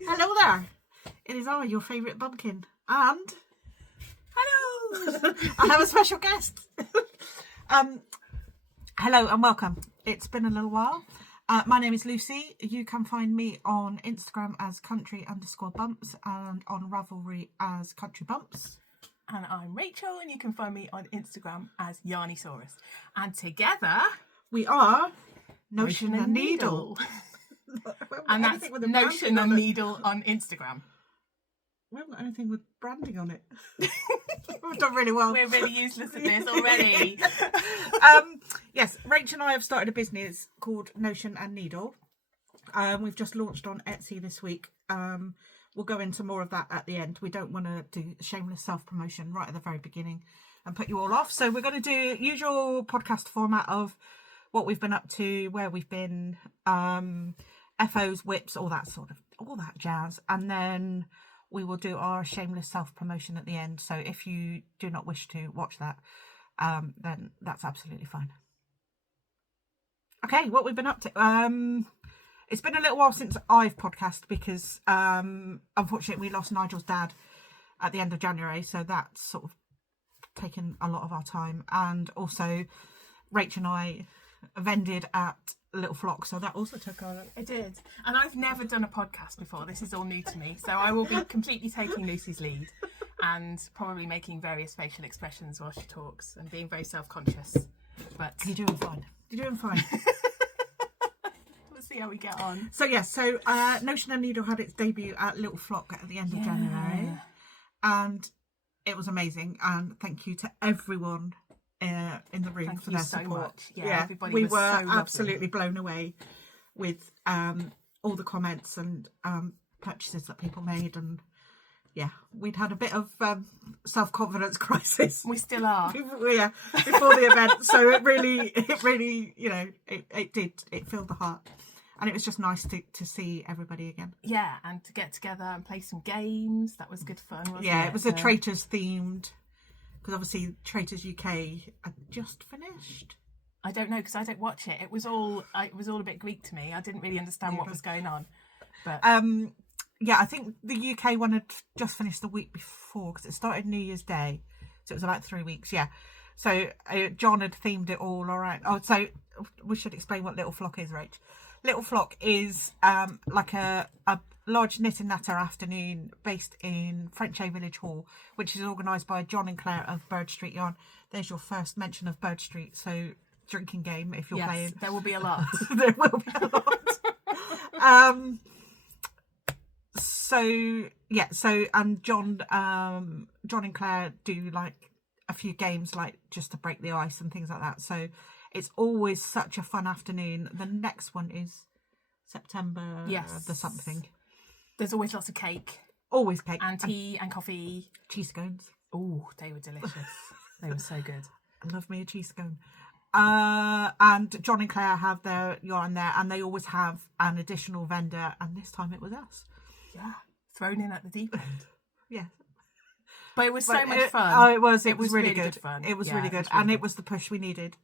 Hello there. It is I, your favourite bumpkin. And... Hello! I have a special guest. Hello and welcome. It's been a little while. My name is Lucie. You can find me on Instagram as country_bumps and on Ravelry as Country Bumps. And I'm Rachel, and you can find me on Instagram as Yarnisaurus. And together... we are Notion and Needle. And that's Notion and Needle on Instagram. We haven't got anything with branding on it. We've done really well. We're really useless at this already. Yes, Rach and I have started a business called Notion and Needle. We've just launched on Etsy this week. We'll go into more of that at the end. We don't want to do shameless self-promotion right at the very beginning and put you all off. So we're going to do usual podcast format of what we've been up to, where we've been, FOs, whips, all that jazz. And then we will do our shameless self-promotion at the end. So if you do not wish to watch that, then that's absolutely fine. Okay, what we've been up to. It's been a little while since I've podcasted because unfortunately we lost Nigel's dad at the end of January. So that's sort of taken a lot of our time. And also Rach and I vended at Little Flock, so that also took our... It did. And I've never done a podcast before. This is all new to me. So I will be completely taking Lucy's lead and probably making various facial expressions while she talks and being very self-conscious. But You're doing fine. You're doing fine. We'll see how we get on. So Notion and Needle had its debut at Little Flock at the end of January. And it was amazing. And thank you to everyone in the room for their support. Yeah, everybody we was were so absolutely blown away with all the comments and purchases that people made, and we'd had a bit of self-confidence crisis. We still are. before the event. So it really it filled the heart, and it was just nice to see everybody again. Yeah, and to get together and play some games. That was good fun, wasn't it? It was a Traitors themed. Because obviously Traitors UK had just finished. I don't know because I don't watch it. It was all a bit Greek to me. I didn't really understand what was going on. But I think the UK one had just finished the week before because it started New Year's Day, so it was about 3 weeks. Yeah, so John had themed it all around. Oh, so we should explain what Little Flock is, Rach. Little Flock is like a large knit and natter afternoon based in Frenchay Village Hall, which is organised by John and Claire of Bird Street Yarn. There's your first mention of Bird Street, so drinking game if you're playing. There will be a lot. There will be a lot. And John and Claire do like a few games like just to break the ice and things like that. So it's always such a fun afternoon. The next one is September the something. There's always lots of cake. Always cake. And tea and coffee. Cheese scones. Oh, they were delicious. They were so good. I love me a cheese scone. And John and Claire have their yarn there, and they always have an additional vendor, and this time it was us. Yeah, thrown in at the deep end. Yeah. But it was so much fun. Oh, it was really good fun. It was really good. And it was the push we needed.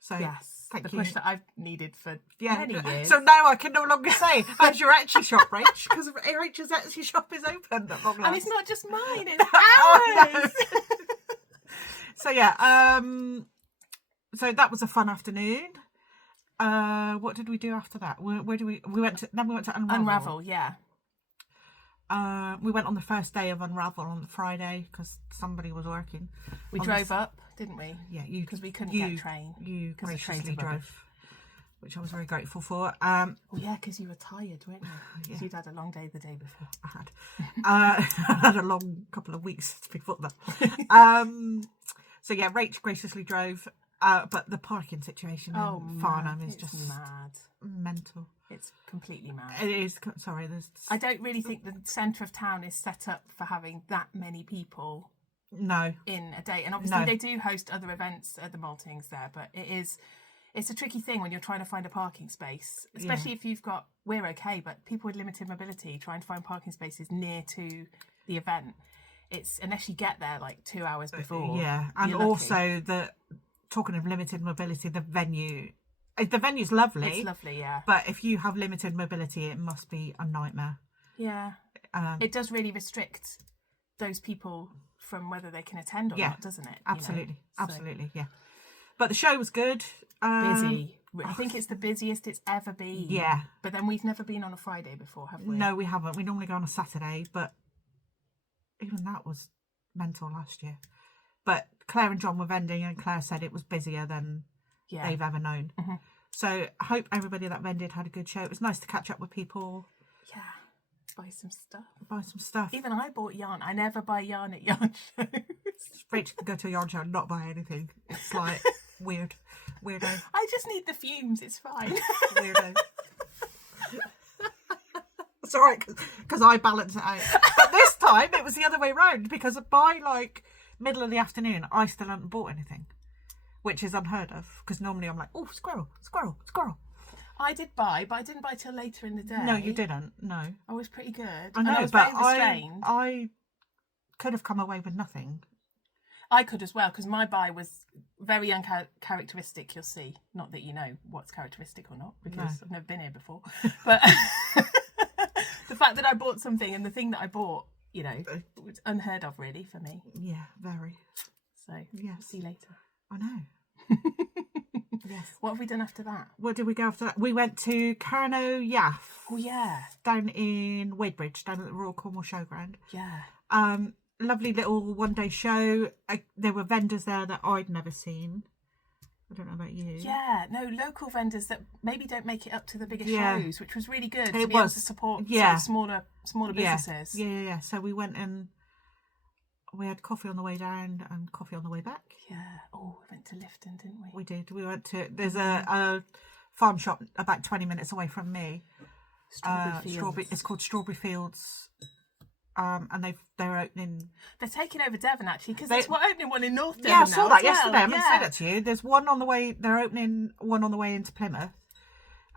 So yes, thank the you. push that I've needed for many years. So now I can no longer say, how's your Etsy shop, Rach? Because Rach's Etsy shop is open at long last. And it's not just mine, it's ours! So so that was a fun afternoon. What did we do after that? Where we went to Unravel. Yeah. We went on the first day of Unravel on the Friday because somebody was working. We drove up, didn't we? Yeah, because we couldn't get a train. You graciously drove, which I was very grateful for. Because you were tired, weren't you? Because you'd had a long day the day before. I had. I had a long couple of weeks before that. So yeah, Rach graciously drove, but the parking situation in Farnham is just mad, mental. It's completely mad. It is. Sorry, I don't really think the centre of town is set up for having that many people. No. In a day, and obviously they do host other events at the Maltings there, but it's a tricky thing when you're trying to find a parking space, especially if you've got. We're okay, but people with limited mobility trying to find parking spaces near to the event. It's unless you get there like 2 hours before. Yeah, and also talking of limited mobility, the venue The venue's lovely. It's lovely, yeah. But if you have limited mobility, it must be a nightmare. Yeah. It does really restrict those people from whether they can attend or not, doesn't it? Absolutely. Absolutely, yeah. But the show was good. Busy. I think it's the busiest it's ever been. Yeah. But then we've never been on a Friday before, have we? No, we haven't. We normally go on a Saturday, but even that was mental last year. But Claire and John were vending, and Claire said it was busier than they've ever known. Mm-hmm. So I hope everybody that vended had a good show. It was nice to catch up with people. Yeah. Buy some stuff. Even I bought yarn. I never buy yarn at yarn shows. Rach can go to a yarn show and not buy anything. It's like weirdo. I just need the fumes. It's fine. Weirdo. It's all right because I balance it out. But this time it was the other way round, because by like middle of the afternoon I still hadn't bought anything, which is unheard of, because normally I'm like, oh, squirrel. I did buy, but I didn't buy till later in the day. No, you didn't. No. I was pretty good. I know, and I was but very restrained. I could have come away with nothing. I could as well, because my buy was very uncharacteristic, you'll see. Not that you know what's characteristic or not, because I've never been here before. But the fact that I bought something, and the thing that I bought, was unheard of, really, for me. Yeah, very. So, see you later. I know. Yes. What have we done after that? Where did we go after that? We went to Carno Yaff. Oh, yeah. Down in Wadebridge, down at the Royal Cornwall Showground. Yeah. Lovely little one-day show. There were vendors there that I'd never seen. I don't know about you. Yeah, no, local vendors that maybe don't make it up to the bigger shows, which was really good to be able to support sort of smaller businesses. Yeah. So we went and we had coffee on the way down and coffee on the way back. Yeah. Oh, we went to Lifton, didn't we? We did. We went to... There's a farm shop about 20 minutes away from me. Strawberry Fields. It's called Strawberry Fields. And they're opening... They're taking over Devon, actually, because they're opening one in North Devon. Yeah, I saw that yesterday. Well. I meant to say that to you. There's one on the way... They're opening one on the way into Plymouth.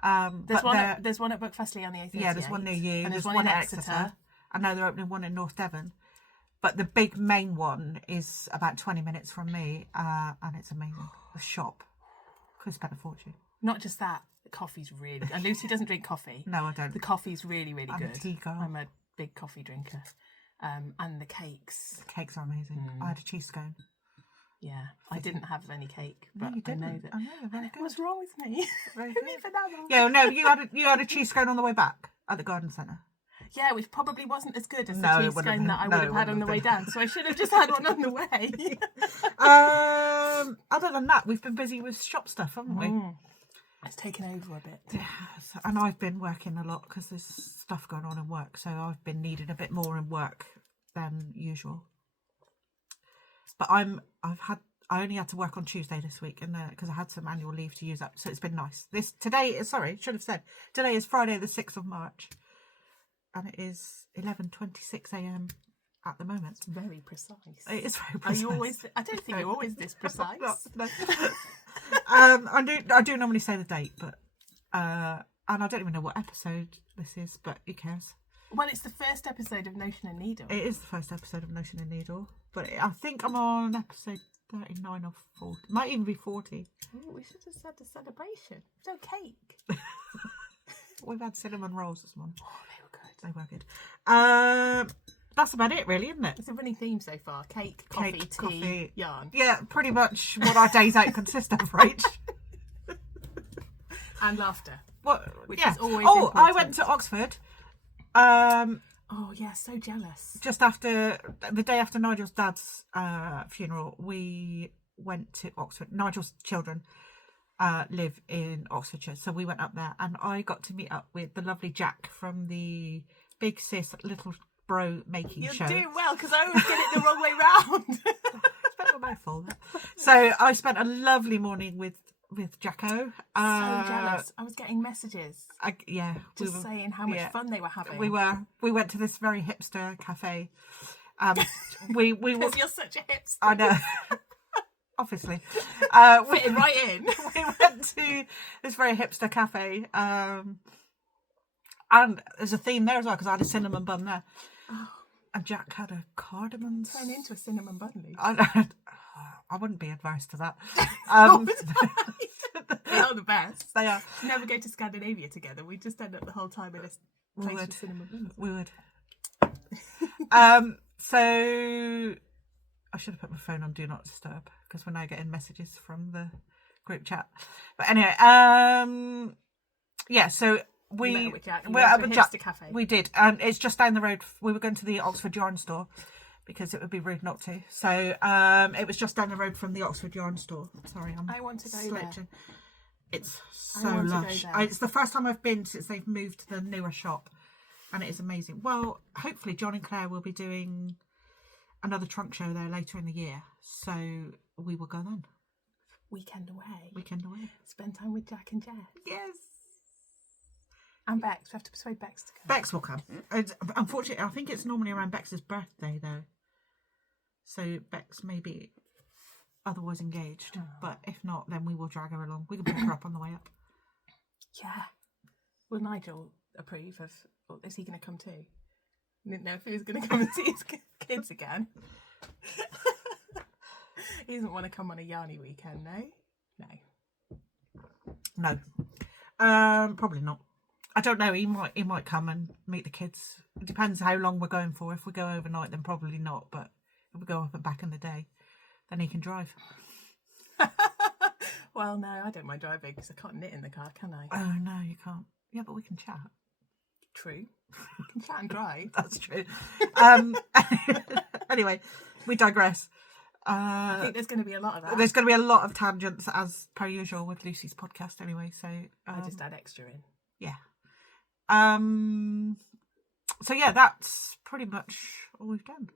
There's one at Buckfastleigh on the A38. Yeah, there's one near you. And there's one at Exeter. And now they're opening one in North Devon. But the big main one is about 20 minutes from me, and it's amazing. The shop. Could have spent a fortune. Not just that, the coffee's really good. And Lucie doesn't drink coffee. No, I don't. The coffee's really, really good. I'm a tea girl. I'm a big coffee drinker. And the cakes. The cakes are amazing. I had a cheese scone. Yeah, I didn't have any cake, but you didn't. I know that. I know, very good. What's wrong with me? Very Give me good. for that one. Yeah, no, you had a cheese scone on the way back at the garden centre. Yeah, which probably wasn't as good as the cheese scone that I would have had on the way down. So I should have just had one on the way. Other than that, we've been busy with shop stuff, haven't we? It's taken over a bit. Yes, and I've been working a lot because there's stuff going on in work. So I've been needing a bit more in work than usual. But I only had to work on Tuesday this week, and because I had some annual leave to use up, so it's been nice. Today is Friday the 6th of March. And it is 11:26 a.m. at the moment. It's very precise. It is very precise. Are you always? I don't think you're always this precise. No. I do normally say the date, but and I don't even know what episode this is, but who cares? Well, it's the first episode of Notion and Needle. It is the first episode of Notion and Needle, but I think I'm on episode 39 or 40. Might even be 40. Oh, we should have said a celebration. No cake. We've had cinnamon rolls this morning. Oh, they were good. They were good. That's about it, really, isn't it? It's a running theme so far. Cake, coffee, yarn. Yeah, pretty much what our days out consist of, right? And laughter. Which is always important. I went to Oxford. Oh, yeah, so jealous. Just after, the day after Nigel's dad's funeral, we went to Oxford. Nigel's children live in Oxfordshire, so we went up there, and I got to meet up with the lovely Jack from the Big Sis Little Bro Making Show. You're doing well, because I always get it the wrong way round. Spent my mouthful there. So I spent a lovely morning with Jacko. So jealous. I was getting messages. Just saying how much fun they were having. We went to this very hipster cafe. We because you're such a hipster. I know. Obviously. Fitting right in. We went to this very hipster cafe. And there's a theme there as well, because I had a cinnamon bun there. Oh. And Jack had a cardamom. Turn into a cinnamon bun, Lucie. I wouldn't be adverse to that. They are are the best. They are. We never go to Scandinavia together. We just end up the whole time in a place with cinnamon. We would. So I should have put my phone on Do Not Disturb because we're now getting messages from the group chat. But anyway, yeah. So we're at a hipster cafe. We did, and it's just down the road. We were going to the Oxford Yarn Store because it would be rude not to. So it was just down the road from the Oxford Yarn Store. Sorry, I want to go there. It's so lush. It's the first time I've been since they've moved to the newer shop, and it is amazing. Well, hopefully John and Claire will be doing another trunk show there later in the year, so we will go then. Weekend away. Spend time with Jack and Jess. Yes. And Bex. We have to persuade Bex to come. Bex will come. Unfortunately, I think it's normally around Bex's birthday, though. So Bex may be otherwise engaged. Oh. But if not, then we will drag her along. We can pick her up on the way up. Yeah. Will Nigel approve of... Or is he going to come too? I didn't know if he was going to come and see his kids again. He doesn't want to come on a yarny weekend, no? No. Probably not. I don't know. He might come and meet the kids. It depends how long we're going for. If we go overnight, then probably not. But if we go up and back in the day, then he can drive. Well, no, I don't mind driving because I can't knit in the car, can I? Oh, no, you can't. Yeah, but we can chat. True. We can chat and drive. That's true. Anyway, we digress. I think there's going to be a lot of that. There's going to be a lot of tangents as per usual with Lucie's podcast anyway. So I just add extra in. Yeah. So yeah, that's pretty much all we've done.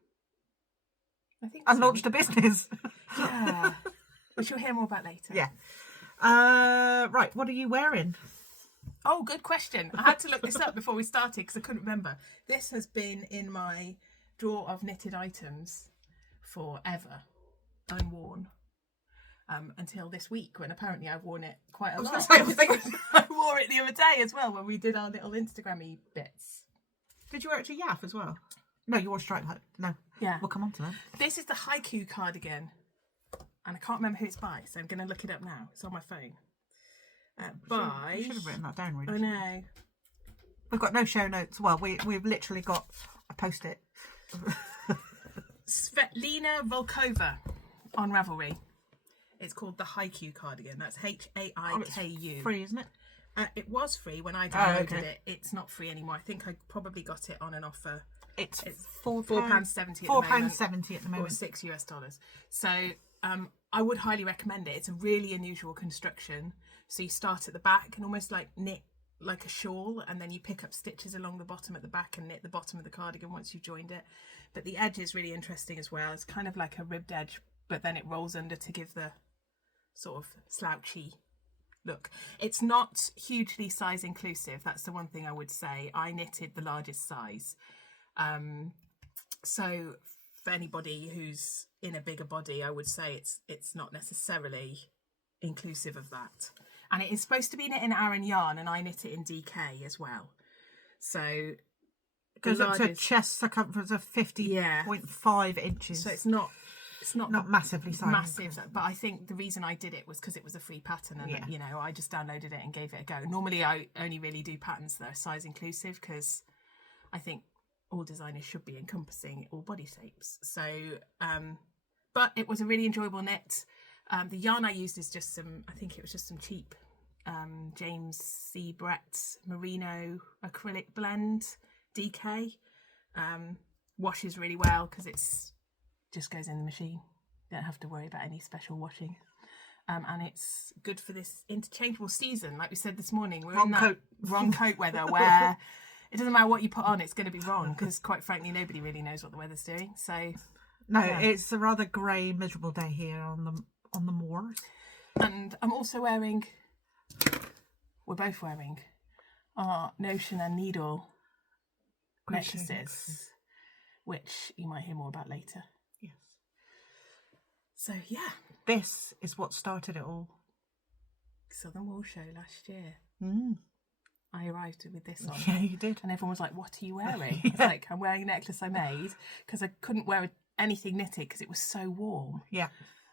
I think. And launched a business. Yeah. Which you'll hear more about later. Yeah. Right. What are you wearing? Oh, good question. I had to look this up before we started because I couldn't remember. This has been in my drawer of knitted items forever, unworn, until this week when apparently I've worn it quite a lot. I wore it the other day as well when we did our little Instagram-y bits. Did you wear it to Yaff as well? No, you wore striped. No. Yeah. We'll come on to that. This is the Haiku cardigan, and I can't remember who it's by, so I'm going to look it up now. It's on my phone. You should have written that down, really. I know. We've got no show notes. Well, we've literally got a post-it. Svetlina Volkova on Ravelry. It's called the Haiku cardigan. That's Haiku. Oh, it's free, isn't it? It was free when I downloaded it. It's not free anymore. I think I probably got it on an offer. It's £4.70 £4.70 at the moment. Or $6. So I would highly recommend it. It's a really unusual construction. So you start at the back and almost like knit like a shawl, and then you pick up stitches along the bottom at the back and knit the bottom of the cardigan once you've joined it. But the edge is really interesting as well. It's kind of like a ribbed edge, but then it rolls under to give the sort of slouchy look. It's not hugely size inclusive. That's the one thing I would say. I knitted the largest size. So for anybody who's in a bigger body, I would say it's not necessarily inclusive of that. And it is supposed to be knit in Aran yarn, and I knit it in DK as well. So it goes up to a chest circumference of 50.5 inches. So it's not massively size. Massive, but I think the reason I did it was because it was a free pattern, and you know, I just downloaded it and gave it a go. Normally I only really do patterns that are size inclusive because I think all designers should be encompassing all body shapes. So but it was a really enjoyable knit. The yarn I used is just some cheap James C. Brett's merino acrylic blend DK. Washes really well because it's just goes in the machine. Don't have to worry about any special washing. And it's good for this interchangeable season. Like we said this morning, we're in that wrong coat weather where it doesn't matter what you put on, it's going to be wrong because quite frankly nobody really knows what the weather's doing. So it's a rather grey, miserable day here on the moors. And I'm also we're both wearing our Notion and Needle necklaces, which you might hear more about later. Yes. So yeah. This is what started it all. Southern Wool Show last year. I arrived with this on. Yeah, you did. And everyone was like, what are you wearing? I was like, I'm wearing a necklace I made because I couldn't wear anything knitted because it was so warm. Yeah.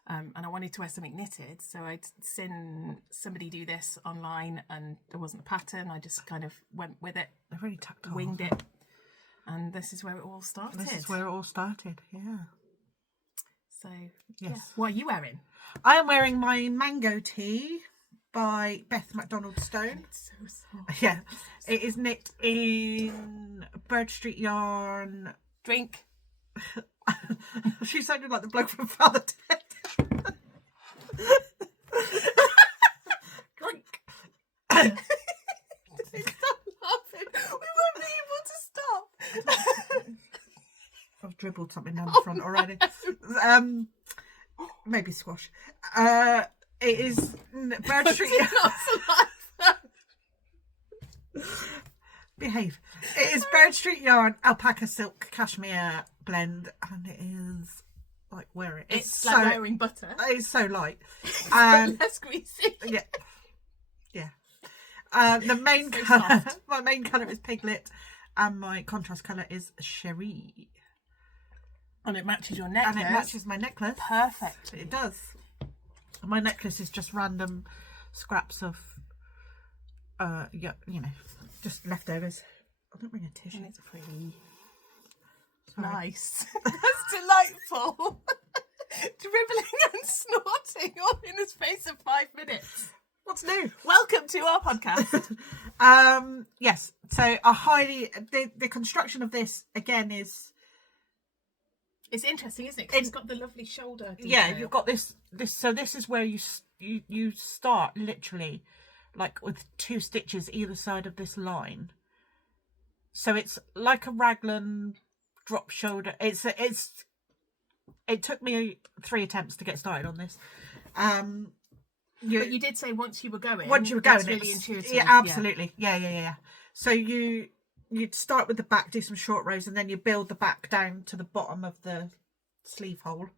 And I wanted to wear something knitted, so I'd seen somebody do this online, and there wasn't a pattern. I just kind of went with it, They're really tactile. winged it, and this is where it all started. This is where it all started, yeah. So, yes. Yeah. What are you wearing? I am wearing my mango tee by Beth MacDonald Stone. It's so soft. Yeah, it is knit in Bird Street yarn. Drink. She sounded like the bloke from Father Ted. Drink. Stop laughing. We won't be able to stop. I've dribbled something down the front already. No. Maybe squash. It is Bird Street. Behave. It is Bird Street yarn, alpaca silk cashmere blend, and it is like wearing. It's like wearing butter. It's so light. Less greasy. Yeah. Yeah. The main So colour. soft. My main colour is piglet, and my contrast colour is cherie. And it matches your necklace. And it matches my necklace. Perfectly. It does. My necklace is just random scraps of, just leftovers. I don't bring a tissue. And it's pretty. Sorry. Nice. That's delightful. Dribbling and snorting all in the space of 5 minutes. What's new? Welcome to our podcast. Yes. So I highly the construction of this again is. It's interesting, isn't it? 'Cause it's got the lovely shoulder detail. Yeah, you've got this. So this is where you start literally, like with 2 stitches either side of this line. So it's like a raglan drop shoulder. It took me 3 attempts to get started on this. But you did say once you were going. It's really intuitive. Yeah, absolutely. Yeah. So you'd start with the back, do some short rows, and then you build the back down to the bottom of the sleeve hole,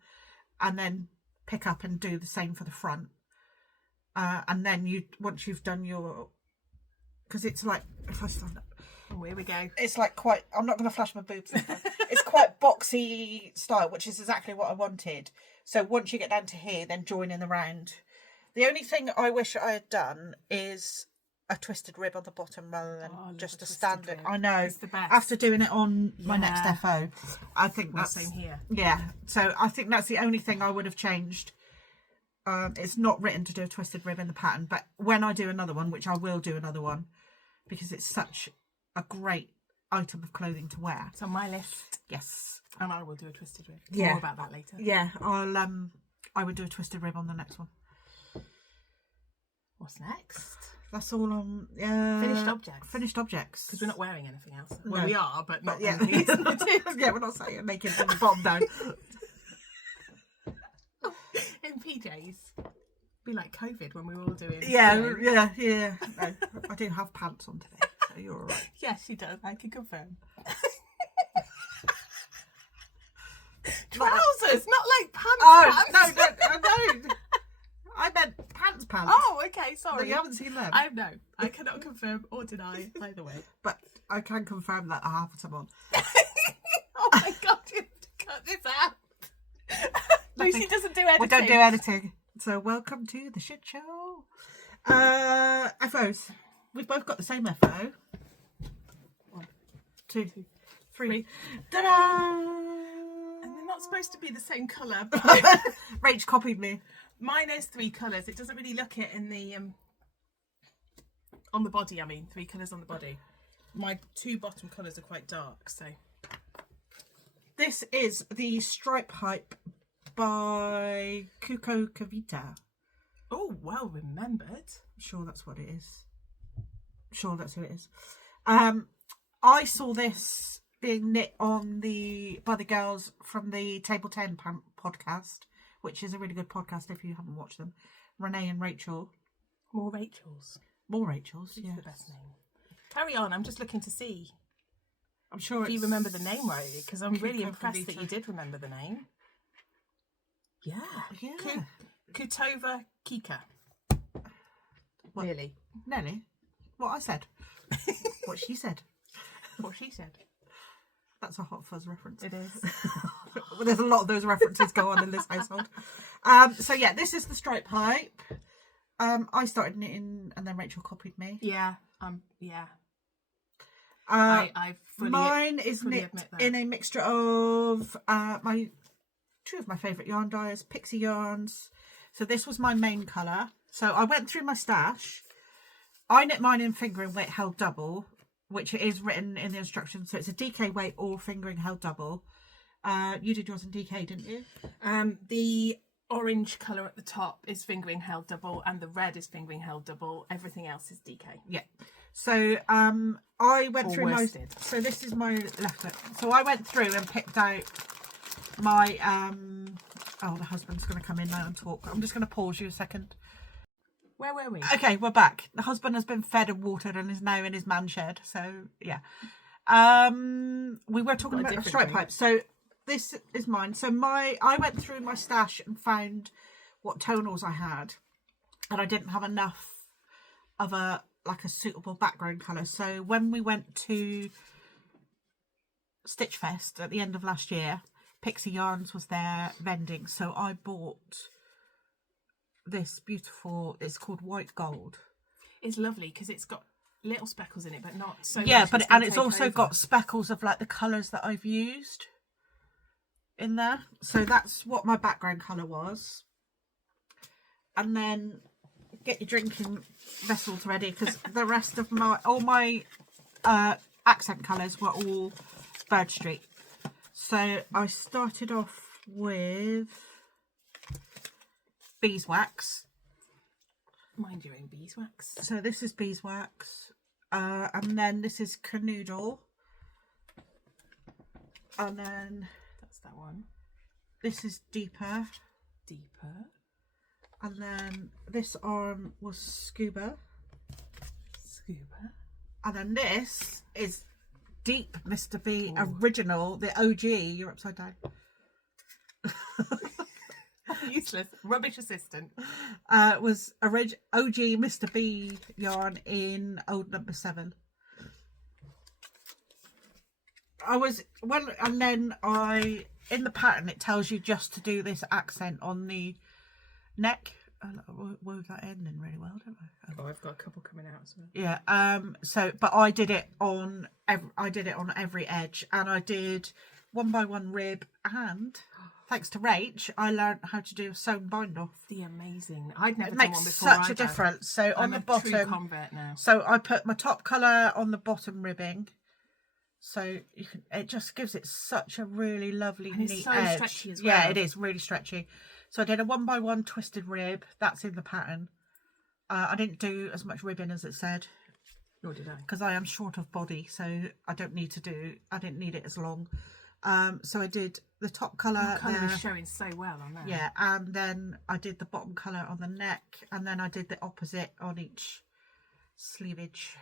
and then pick up and do the same for the front. And then once you've done your, because it's like, if I stand up, Oh, here we go. it's like quite. I'm not going to flash my boobs. It's quite boxy style, which is exactly what I wanted. So once you get down to here, then join in the round. The only thing I wish I had done is a twisted rib on the bottom rather than just a standard. I know. It's the best. After doing it on my next Yeah. FO, I think Well, that's same here. yeah. So I think that's the only thing I would have changed. It's not written to do a twisted rib in the pattern, but when I do another one, which I will do another one, because it's such a great item of clothing to wear. It's on my list, Yes. and I will do a twisted rib. Yeah. More about that later. Yeah. I would do a twisted rib on the next one. What's next? That's all on. Finished objects. Finished objects. Because we're not wearing anything else. Well, No. we are, but not Yeah. anything else. Yeah, we're not saying making from the bottom down. In PJs. Be like COVID when we were all doing. Yeah. No, I do have pants on today, so you're all right. yes, she does. I can confirm. Trousers, not like pants. Oh pants. no! I meant pants. Oh, okay. No, Sorry. you haven't seen them. I cannot confirm or deny either way. But I can confirm that I have some on. Oh my god, you have to cut this out. Lucy doesn't do editing. We don't do editing. So welcome to the shit show. FOs. We've both got the same FO. 1, 2, 3. Ta-da! And they're not supposed to be the same colour, but Rach copied me. mine is 3 colours. It doesn't really look it in the on the body. I mean, 3 colours on the body. My 2 bottom colours are quite dark, so This is the Stripe Hype by Kuko Kavita. oh, well remembered. I'm sure that's what it is. Sure, that's who it is. I saw this being knit by the girls from the Table 10 podcast, which is a really good podcast if you haven't watched them. Renee and Rachel. More Rachels. More Rachels, It's yeah. the best name. Carry on. I'm just looking to see I'm sure if you remember the name right, because I'm really Kuko impressed that Kavita. you did remember the name. Yeah. Yeah. Kutova Kika. What? Really? Nelly, what I said. What she said. What she said. That's a Hot Fuzz reference. It is. There's a lot of those references go on in this household. So yeah, this is the stripe pipe. I started knitting and then Rachel copied me. Yeah. Yeah. I fully mine is fully knit admit that. in a mixture of two of my favourite yarn dyers, Pixie yarns. So this was my main colour. So I went through my stash. I knit mine in fingering weight held double, which is written in the instructions. So it's a DK weight or fingering held double. You did yours in DK, didn't you? The orange colour at the top is fingering held double and the red is fingering held double. Everything else is DK. Yeah. So I went Or through my. worsted. So this is my left foot. So I went through and picked out my. Oh, the husband's going to come in now and talk. I'm just going to pause you a second. Where were we? Okay, we're back. The husband has been fed and watered and is now in his man shed. So yeah. We were talking about the stripe pipe. So this is mine. So I went through my stash and found what tonals I had, and I didn't have enough of a suitable background colour. So when we went to Stitch Fest at the end of last year, Pixie Yarns was there vending. So I bought this beautiful, it's called White Gold. It's lovely because it's got little speckles in it, but not so Yeah, much but it's gonna and it's take also over. got speckles of like the colours that I've used in there. So that's what my background colour was. And then get your drinking vessels ready because the rest of all my accent colours were all Bird Street. So I started off with beeswax. Mind your own beeswax. So this is beeswax, and then this is canoodle, and then That's that one. this is deeper, Deeper. and then this arm was scuba, Scuba. and then this is deep Mr. B Ooh. original, the OG. You're upside down. Useless. Rubbish assistant. Was OG Mr. B yarn in old number 7. And then in the pattern it tells you just to do this accent on the neck. I wove that in really well, don't I? Oh, I've got a couple coming out as well. Yeah. But I did it on every edge, and I did 1 by 1 rib, and thanks to Rach, I learned how to do a sewn bind off. The amazing. I'd never It done makes one before. such a either. difference. So on I'm the a bottom, true convert now. so I put my top colour on the bottom ribbing. So it just gives it such a really lovely, And it's neat so edge. stretchy as well. Yeah, it is really stretchy. So I did a 1 by 1 twisted rib. That's in the pattern. I didn't do as much ribbing as it said Nor did I. because I am short of body, so I didn't need it as long. So I did the top colour The colour there. is showing so well on there. Yeah, and then I did the bottom colour on the neck, and then I did the opposite on each sleevage.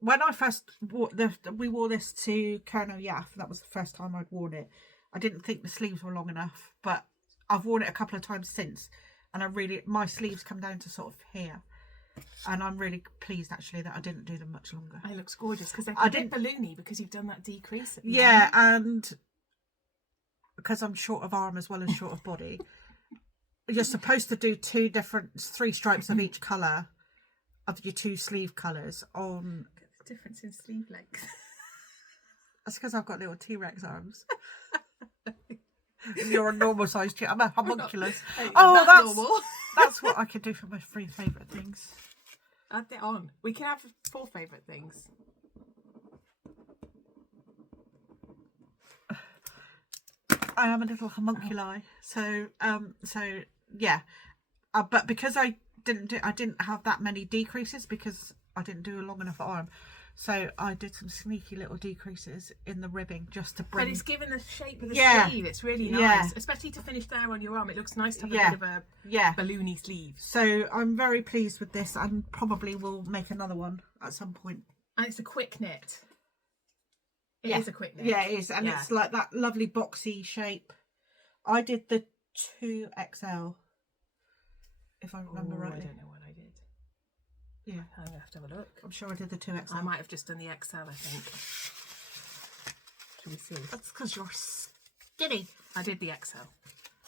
When I first we wore this to Kerno Yaff, that was the first time I'd worn it. I didn't think the sleeves were long enough, but I've worn it a couple of times since, and my sleeves come down to sort of here. And I'm really pleased actually that I didn't do them much longer. It looks gorgeous because they're I a bit balloony because you've done that decrease at the Yeah, end. and because I'm short of arm as well as short of body, you're supposed to do 3 stripes of each colour of your 2 sleeve colours on. The difference in sleeve length. That's because I've got little T-Rex arms. You're a normal size. I'm a homunculus. That's normal. That's what I could do for my 3 favourite things. Add it on. We can have 4 favourite things. I am a little homunculi, so yeah. But because I didn't have that many decreases because I didn't do a long enough arm, so I did some sneaky little decreases in the ribbing just to bring. But it's given the shape of the Yeah. sleeve. It's really nice, Yeah. especially to finish there on your arm. It looks nice to have Yeah. a bit of a Yeah. balloony sleeve. So I'm very pleased with this, and probably will make another one at some point. And it's a quick knit. It Yeah. is a quick knit. Yeah, it is, and Yeah. it's like that lovely boxy shape. I did the 2XL, if I remember I rightly. don't know what I did. Yeah, I'm going to have to have a look. I'm sure I did the 2XL. I might have just done the XL, I think. Can you see? That's because you're skinny. I did the XL.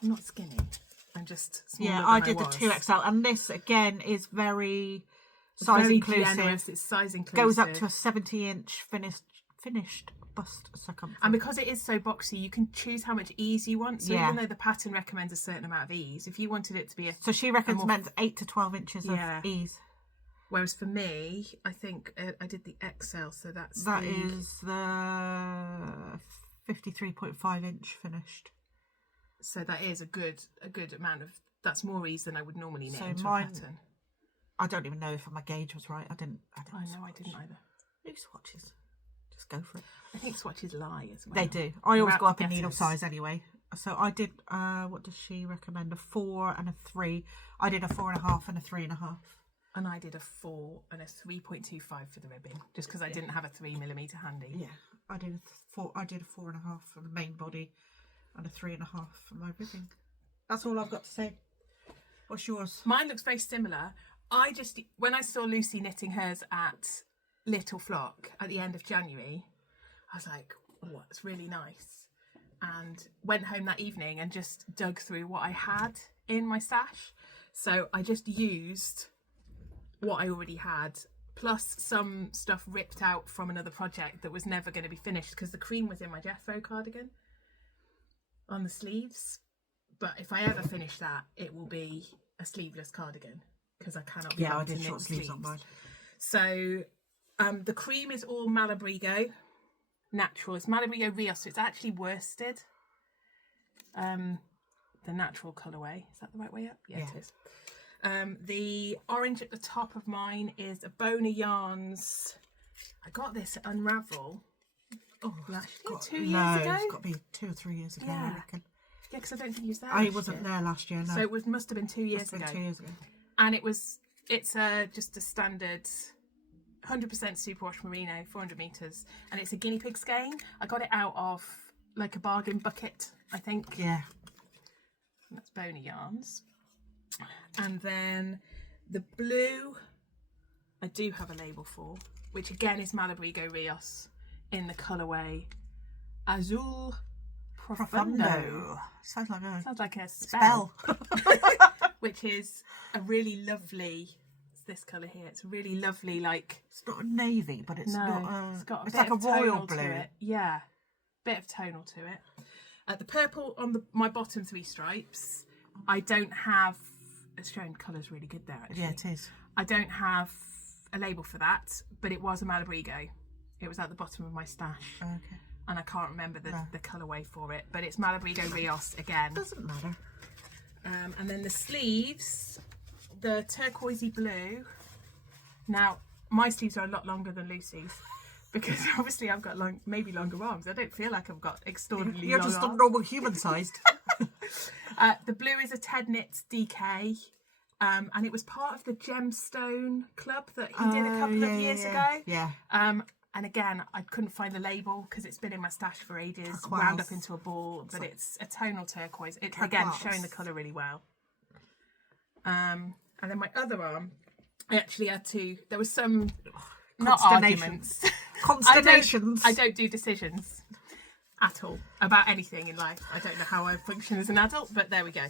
I'm not skinny. I'm just smaller Yeah, than I did the was. 2XL, and this again is very size Very inclusive. generous. It's size inclusive. Goes up to a 70-inch finished bust circumference. And because it is so boxy, you can choose how much ease you want. So even though the pattern recommends a certain amount of ease, if you wanted it to be so she recommends 8 to 12 inches of ease. Whereas for me, I think I did the XL, so that is the 53.5 inch finished. So that is a good amount of. That's more ease than I would normally knit so into mine, a pattern. I don't even know if my gauge was right. I didn't I know I didn't either. Who swatches? Just go for it. I think swatches lie as well. They do. I always go up in needle size anyway. So I did. What does she recommend? A 4 and a 3. I did a 4.5 and a 3.5. And I did a 4 and a 3.25 for the ribbing, just because I didn't have a 3mm handy. Yeah, I did a 4. I did a 4.5 for the main body, and a 3.5 for my ribbing. That's all I've got to say. What's yours? Mine looks very similar. When I saw Lucie knitting hers at Little Flock at the end of January, I was like, oh, that's really nice. And went home that evening and just dug through what I had in my stash. So I just used what I already had, plus some stuff ripped out from another project that was never going to be finished because the cream was in my Jethro cardigan on the sleeves. But if I ever finish that, it will be a sleeveless cardigan because I cannot be able to knit short sleeves on mine. So the cream is all Malabrigo natural. It's Malabrigo Rios, so it's actually worsted. The natural colourway. Is that the right way up? Yeah, it is. The orange at the top of mine is a Bona Yarns. I got this at Unravel. Oh, last 2 years ago? It's got to be 2 or 3 years ago, I reckon. Yeah, because I don't think you was there. I wasn't there last year, no. So it must have been 2 years ago. 2 years ago. And it's just a standard 100% superwash merino, 400 metres, and it's a guinea pig skein. I got it out of like a bargain bucket, I think. Yeah. And that's Bona Yarns. And then the blue, I do have a label for, which again is Malabrigo Rios in the colourway Azul Profundo. Sounds like a spell. Which is a really lovely. It's this colour here. It's a really lovely, like. It's not a navy, but it's not. It's got a it's bit like of a royal tonal blue. to it. Yeah, bit of tonal to it. The purple on my bottom 3 stripes. I don't have. It's showing colours really good there. Actually. Yeah, it is. I don't have a label for that, but it was a Malabrigo. It was at the bottom of my stash. Okay. And I can't remember the colourway for it, but it's Malabrigo Rios again. Doesn't matter. And then the sleeves, the turquoisey blue. Now, my sleeves are a lot longer than Lucie's because obviously I've got maybe longer arms. I don't feel like I've got extraordinarily long arms. You're just a normal human sized. The blue is a Ted Knits DK. And it was part of the Gemstone Club that he did a couple of years ago. Yeah. And again, I couldn't find the label because it's been in my stash for ages, wound up into a ball, but it's a tonal turquoise. It's again showing the colour really well. And then my other arm, I actually had to. There was some not arguments, consternations. I don't do decisions at all about anything in life. I don't know how I function as an adult, but there we go.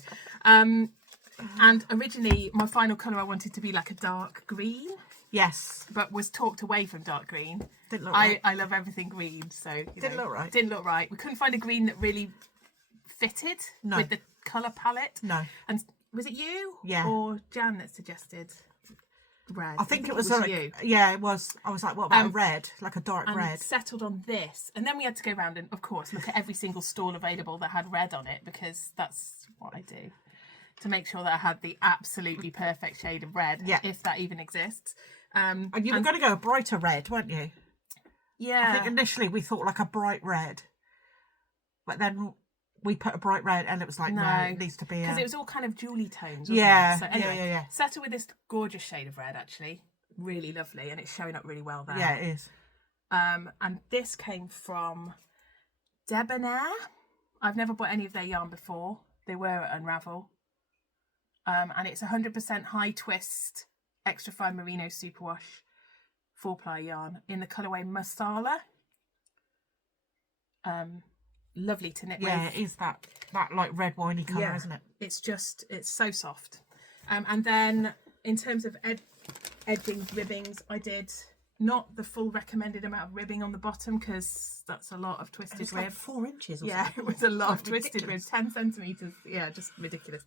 And originally, my final colour I wanted to be like a dark green. Yes. But was talked away from dark green. Didn't look right. I love everything green, so didn't look right. Didn't look right. We couldn't find a green that really fitted with the colour palette. No. And was it you? Yeah. Or Jan that suggested red? I think it was you. Yeah, it was. I was like, what about a red? Like a dark red. Settled on this. And then we had to go around and, of course, look at every single stall available that had red on it because that's what I do. To make sure that I had the absolutely perfect shade of red, if that even exists. And you were going to go a brighter red, weren't you? Yeah. I think initially we thought like a bright red. But then we put a bright red and it was like, no it needs to be because it was all kind of jewelly tones, wasn't it? So anyway, settle with this gorgeous shade of red, actually. Really lovely, and it's showing up really well there. Yeah, it is. And this came from Debonair. I've never bought any of their yarn before. They were at Unravel. And it's 100% high twist, extra fine merino superwash 4-ply yarn in the colourway Masala. lovely to knit with. Yeah, it is that like red winey colour, isn't it? It's so soft. And then in terms of edging ribbings, I did not the full recommended amount of ribbing on the bottom because that's a lot of twisted rib. Like 4 inches or yeah, something. it was a lot of twisted rib, 10 centimetres. Yeah, just ridiculous.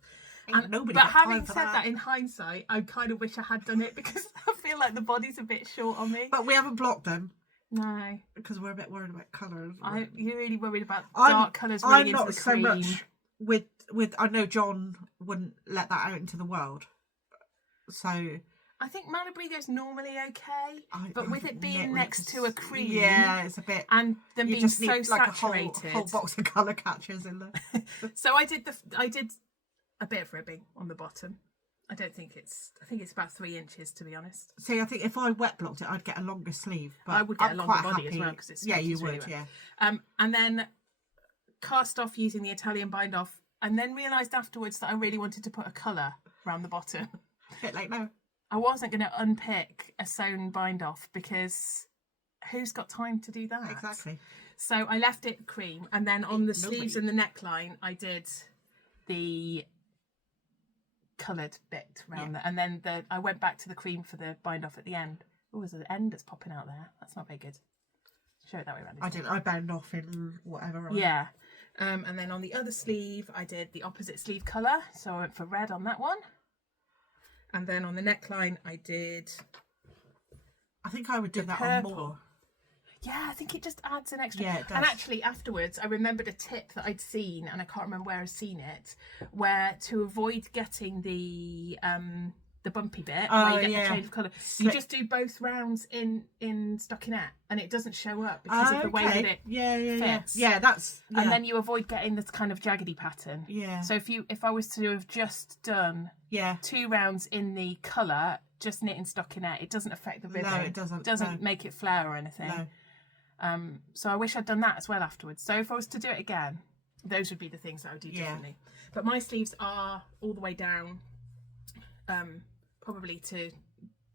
But having said that, in hindsight, I kind of wish I had done it because I feel like the body's a bit short on me. But we haven't blocked them. No. Because we're a bit worried about colours. You're really worried about dark colours running into the cream. I'm not so much with I know John wouldn't let that out into the world. So I think Malabrigo's normally okay, but with it being next to a cream, yeah, it's a bit, and them being so like saturated, a whole box of colour catchers in there. So I did a bit of ribbing on the bottom. I think it's about 3 inches, to be honest. See, I think if I wet blocked it, I'd get a longer sleeve. But I would get I'm a longer quite body happy. as well because it's you really would, well. yeah. And then cast off using the Italian bind off, and then realised afterwards that I really wanted to put a colour around the bottom. A bit late now. I wasn't going to unpick a sewn bind off because who's got time to do that? Exactly. So I left it cream, and then on the sleeves and the neckline, I did the coloured bit around there, and then I went back to the cream for the bind off at the end. Oh, there's an end that's popping out there. That's not very good. Show it that way around. I bound off in whatever. Yeah. And then on the other sleeve, I did the opposite sleeve colour, so I went for red on that one. And then on the neckline, I think I would do that purple. on more. Yeah, I think it just adds an extra. Yeah, it does. And actually, afterwards, I remembered a tip that I'd seen, and I can't remember where I'd seen it, where to avoid getting the bumpy bit, where you get the change of colour, you just do both rounds in stockinette, and it doesn't show up because of the way that it fits. Yeah, that's. Yeah. And then you avoid getting this kind of jaggedy pattern. Yeah. So if I was to have just done 2 rounds in the colour, just knit in stockinette, it doesn't affect the ribbon. No, it doesn't. It doesn't make it flare or anything. No. So I wish I'd done that as well afterwards. So if I was to do it again, those would be the things that I would do differently. But my sleeves are all the way down, probably to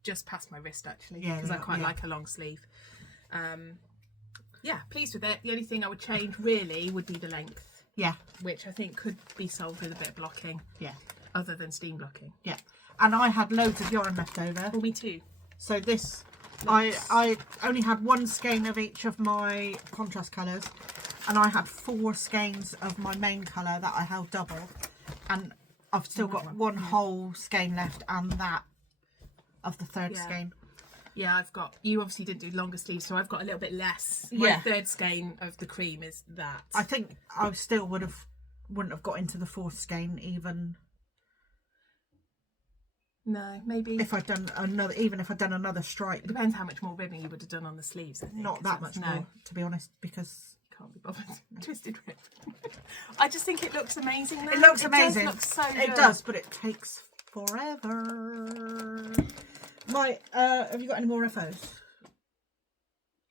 just past my wrist actually, because I quite like a long sleeve. Pleased with it. The only thing I would change really would be the length. Yeah. Which I think could be solved with a bit of blocking. Yeah. Other than steam blocking. Yeah. And I had loads of yarn left over. Well, me too. So this, I only had 1 skein of each of my contrast colours, and I had 4 skeins of my main colour that I held double, and I've still got 1 whole skein left, and that of the 3rd skein. Yeah, I've got. You obviously didn't do longer sleeves, so I've got a little bit less. My 3rd skein of the cream is that. I think I still wouldn't have got into the 4th skein even. No, maybe if I'd done another stripe. It depends how much more ribbing you would have done on the sleeves. I think. Not that much more, to be honest, because can't be bothered. Twisted rib. I just think it looks amazing. Though. It looks amazing. It does look so good. It does, but it takes forever. Have you got any more FOs?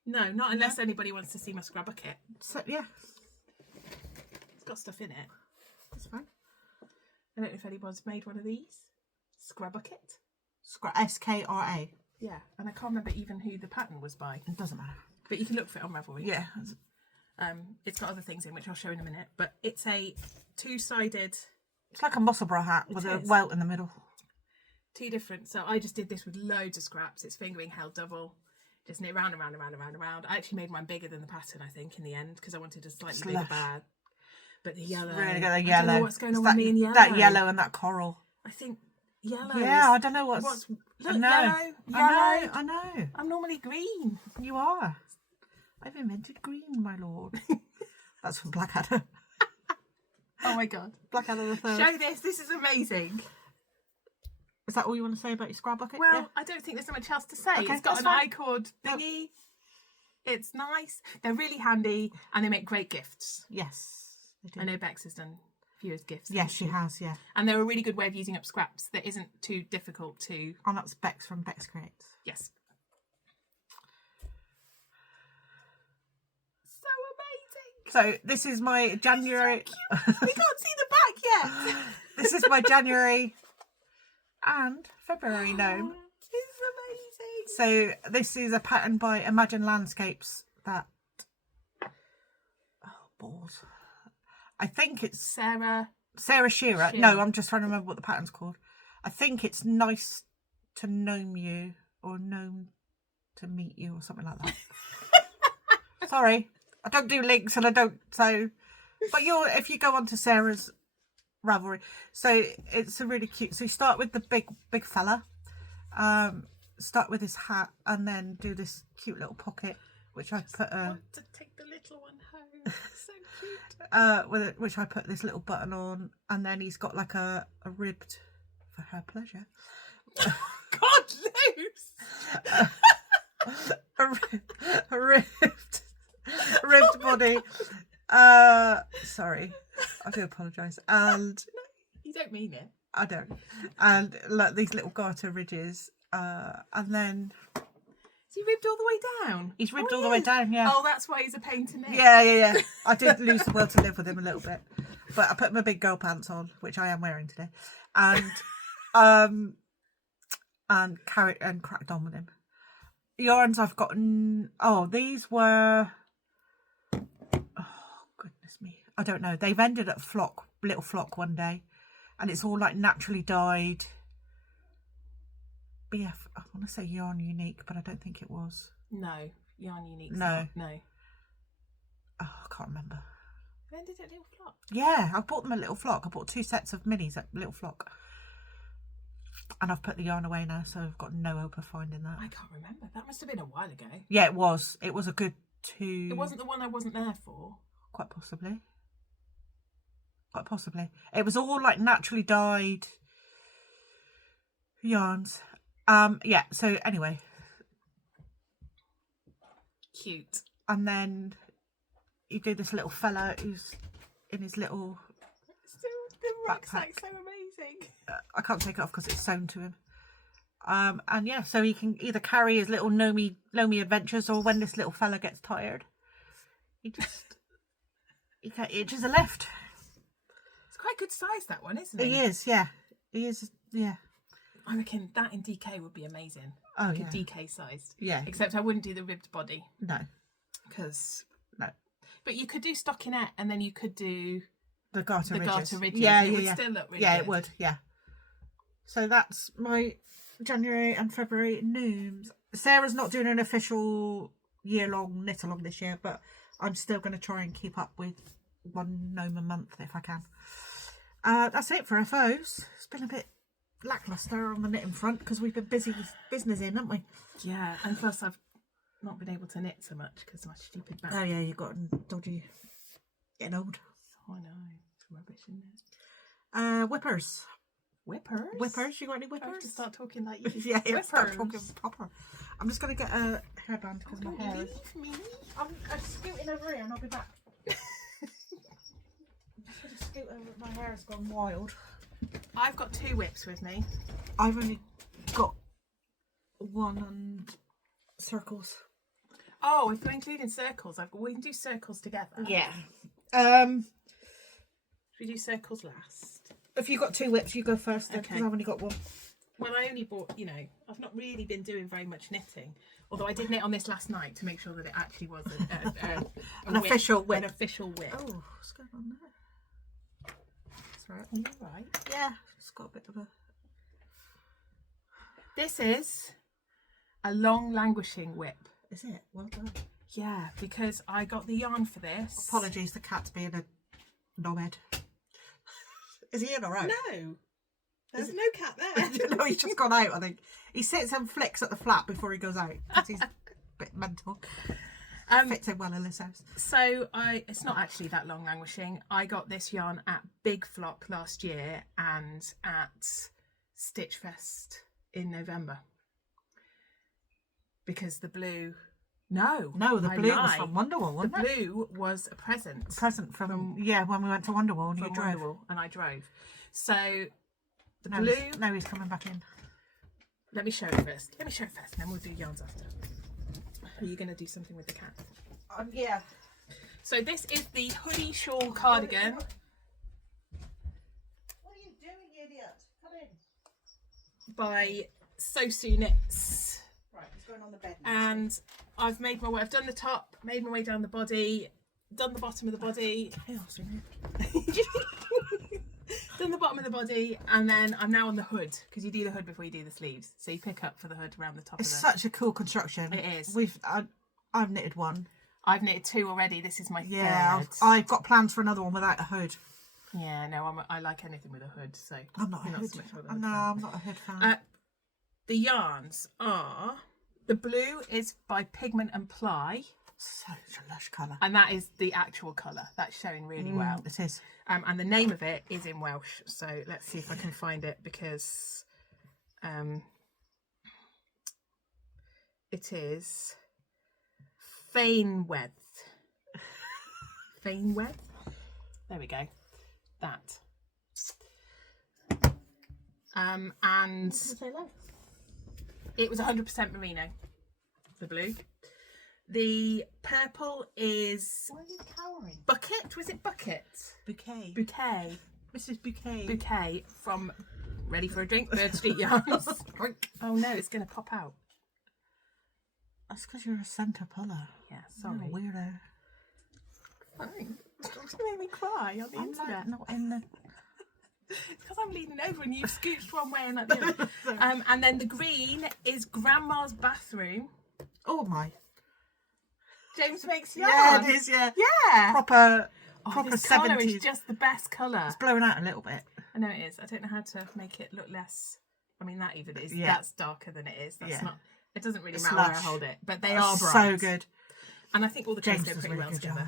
No, not unless anybody wants to see my scrap bucket. So, yeah. It's got stuff in it. That's fine. I don't know if anybody's made one of these. Scrap bucket. SKRA. Yeah, and I can't remember even who the pattern was by. It doesn't matter. But you can look for it on Ravelry. Yeah. It's got other things in, which I'll show in a minute. But it's a 2-sided... It's like a Musselburgh hat with a welt in the middle. 2 different. So I just did this with loads of scraps. It's fingering held double. Just knit round and round and round and round and round. I actually made mine bigger than the pattern, I think, in the end, because I wanted a slightly bigger bag. But the yellow... Really good, the I yellow. don't know what's going on with me in yellow. That yellow and that coral. I think yellow. Yeah, I don't know what's... Look, I know. I'm normally green. You are. I've invented green, my lord. That's from Blackadder. Oh my god. Blackadder the Third. Show this. This is amazing. Is that all you want to say about your scrap bucket? Well, yeah. I don't think there's so much else to say. Okay, it's got an I-cord thingy. It's nice. They're really handy, and they make great gifts. Yes, they do. I know Bex has done a few as gifts. Yes, she has, yeah. And they're a really good way of using up scraps that isn't too difficult to... And that's Bex from Bex Creates. Yes. So this is my January... So cute. We can't see the back yet. This is my January and February gnome. It's amazing. So this is a pattern by Imagine Landscapes that... balls. I think it's Sarah Shearer. No, I'm just trying to remember what the pattern's called. I think it's Nice to Gnome You or Gnome to Meet You or something like that. Sorry, I don't do links and I don't, so, but if you go onto Sarah's Ravelry, so it's a really cute, so you start with the big fella, start with his hat and then do this cute little pocket, which I put I want to take the little one home. So cute. with it, which I put this little button on, and then he's got like a ribbed, for her pleasure. God, Luce! a ribbed body. Sorry, I do apologise. And you don't mean it. I don't. And like these little garter ridges. And then is he ribbed all the way down? He's ribbed all the way down. Yeah. Oh, that's why he's a pain to knit. Yeah. I did lose the will to live with him a little bit, but I put my big girl pants on, which I am wearing today, and cracked on with him. Yarns I've gotten. Oh, these were. Oh goodness me! I don't know. They've ended at Little Flock one day, and it's all like naturally dyed. BF. I want to say Yarn Unique, but I don't think it was. No, Yarn Unique. No. No. Oh, I can't remember. When did it Little Flock? Yeah, I bought them at Little Flock. I bought 2 sets of minis at Little Flock. And I've put the yarn away now, so I've got no hope of finding that. I can't remember. That must have been a while ago. Yeah, it was. It was a good 2... It wasn't the one I wasn't there for. Quite possibly. It was all like naturally dyed yarns. Yeah, so anyway. Cute. And then you do this little fella who's in his little... The rucksack's so amazing. I can't take it off because it's sewn to him. And yeah, so he can either carry his little gnomey adventures, or when this little fella gets tired, he itches a left. It's quite good size, that one, isn't it? He is, yeah. I reckon that in DK would be amazing. Oh, like yeah. a DK sized. Yeah. Except I wouldn't do the ribbed body. No. No. But you could do stockinette, and then you could do the garter ridges. Yeah, it would still look really good. It would, yeah. So that's my January and February gnomes. Sarah's not doing an official year-long knit along this year, but I'm still going to try and keep up with one gnome a month if I can. That's it for FOs. It's been a bit lackluster on the knitting front because we've been busy with business in, haven't we? Yeah, and plus I've not been able to knit so much because of my stupid back. Oh yeah, you've got dodgy, getting old. I know, it's rubbish, isn't it? Whippers. Whippers? You got any I whippers? have to start talking like you. yeah, start talking proper. I'm just going to get a hairband because my hair is... Leave me. I'm scooting over here and I'll be back. I'm just going to scoot over. My hair has gone wild. I've got 2 whips with me. I've only got 1 and circles. Oh, if we're including circles, we can do circles together. Yeah. Should we do circles last? If you've got 2 whips, you go first then, because Okay. I've only got 1. Well, I only bought, I've not really been doing very much knitting. Although I did knit on this last night to make sure that it actually was An official whip. An official whip. Oh, what's going on there? That's right. Are you right? Yeah, it's got a bit of a... This is a long languishing whip. Is it? Well done. Yeah, because I got the yarn for this. Apologies, the cat's being a knobhead. Is he in or out? No. There's no cat there. No, he's just gone out, I think. He sits and flicks at the flap before he goes out, because he's a bit mental. Fits in well in this house. So it's not actually that long languishing. I got this yarn at Big Flock last year and at Stitch Fest in November. Because the blue... No, the blue was from Wonderwall, wasn't the it? The blue was a present. A present from when we went to Wonderwall and you drove. Wonderwall and I drove. So the now blue... Now he's coming back in. Let me show it first, and then we'll do yarns after. Are you going to do something with the cat? Yeah. So this is the hoodie shawl cardigan. What are you doing, idiot? Come in. By Sosu Knits. Right, he's going on the bed now. And I've made my way, I've done the top, made my way down the body. done the bottom of the body. Done the bottom of the body, and then I'm now on the hood, because you do the hood before you do the sleeves. So you pick up for the hood around the top It's of it. such a cool construction. It is. I've knitted one. I've knitted 2 already. This is my Yeah, third. I've got plans for another one without a hood. Yeah, no, I like anything with a hood. So I'm not a hood. so much of a hood No, fan. I'm not a hood fan. The yarns are, the blue is by Pigment and Ply. Such a lush colour. And that is the actual colour. That's showing really well. It is. And the name of it is in Welsh. So let's see if I can find it, because it is Faenwedd. Faenwedd? There we go. That. And it was 100% merino, the blue. The purple is Why are you cowering? Bucket. Was it Bucket? Bouquet. Bouquet. Mrs. Bouquet. Bouquet from Ready for a Drink, Bird Street Yarns. Oh no, it's going to pop out. That's because you're a centre puller. Yeah, sorry. You're a weirdo. Fine. It's going to make me cry on the I'm internet. like, not in the... It's because I'm leaning over and you've scooched one way and not the other. And then the green is Grandma's Bathroom. Oh my. James makes yarn. Yeah, it is, yeah. Yeah. Proper This 70s. colour is just the best colour. It's blowing out a little bit. I know it is. I don't know how to make it look less. I mean, that even is. Yeah. That's darker than it is. That's not. It doesn't really It's matter where I lush. hold it, but they That's are bright. so good. And I think all the colours James go does pretty really well good job.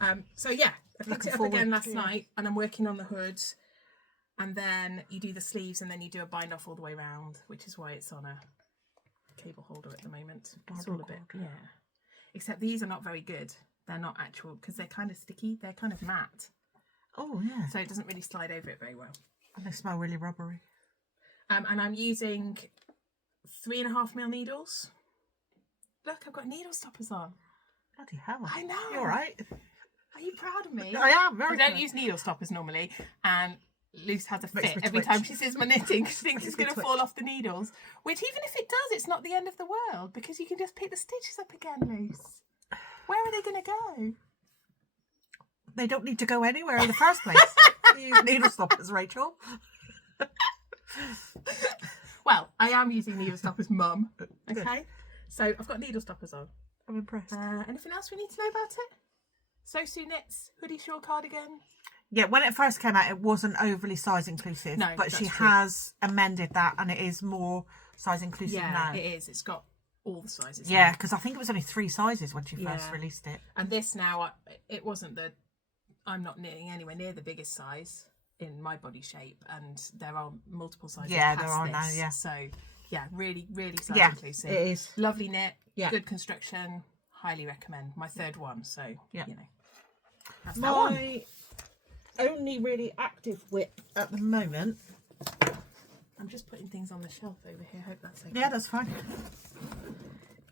together. So yeah, I picked Looking it up forward again last to- night, and I'm working on the hood, and then you do the sleeves, and then you do a bind off all the way around, which is why it's on a cable holder at the moment. It's all a bit, yeah. Except these are not very good. They're not actual, because they're kind of sticky. They're kind of matte, Oh, yeah. so it doesn't really slide over it very well. And they smell really rubbery. And I'm using 3.5mm needles. Look, I've got needle stoppers on. Bloody hell. I know. You're right. Are you proud of me? I am, very I don't proud. use needle stoppers normally, and Luce has a Makes fit me every twitch. time she sees my knitting. She thinks it's me going to twitch. fall off the needles. Which, even if it does, it's not the end of the world, because you can just pick the stitches up again, Luce. Where are they going to go? They don't need to go anywhere in the first place. You use needle stoppers, Rachel. Well, I am using needle stoppers, Mum. Okay? So I've got needle stoppers on. I'm impressed. Anything else we need to know about it? So Sue knits, hoodie shawl cardigan. Yeah, when it first came out, it wasn't overly size inclusive. No, but she that's true. has amended that, and it is more size inclusive now. It is. It's got all the sizes. Yeah, now. because I think it was only 3 sizes when she first Yeah. released it. And this now, it wasn't the. I'm not knitting anywhere near the biggest size in my body shape, and there are multiple sizes. Yeah, past there are this. now, yeah. So, yeah, really, really size Yeah, inclusive. it is. Lovely knit. Yeah. Good construction. Highly recommend. My third one. So, Yeah. you know, that's that one. My only really active whip at the moment. I'm just putting things on the shelf over here. Hope that's okay. Yeah, that's fine.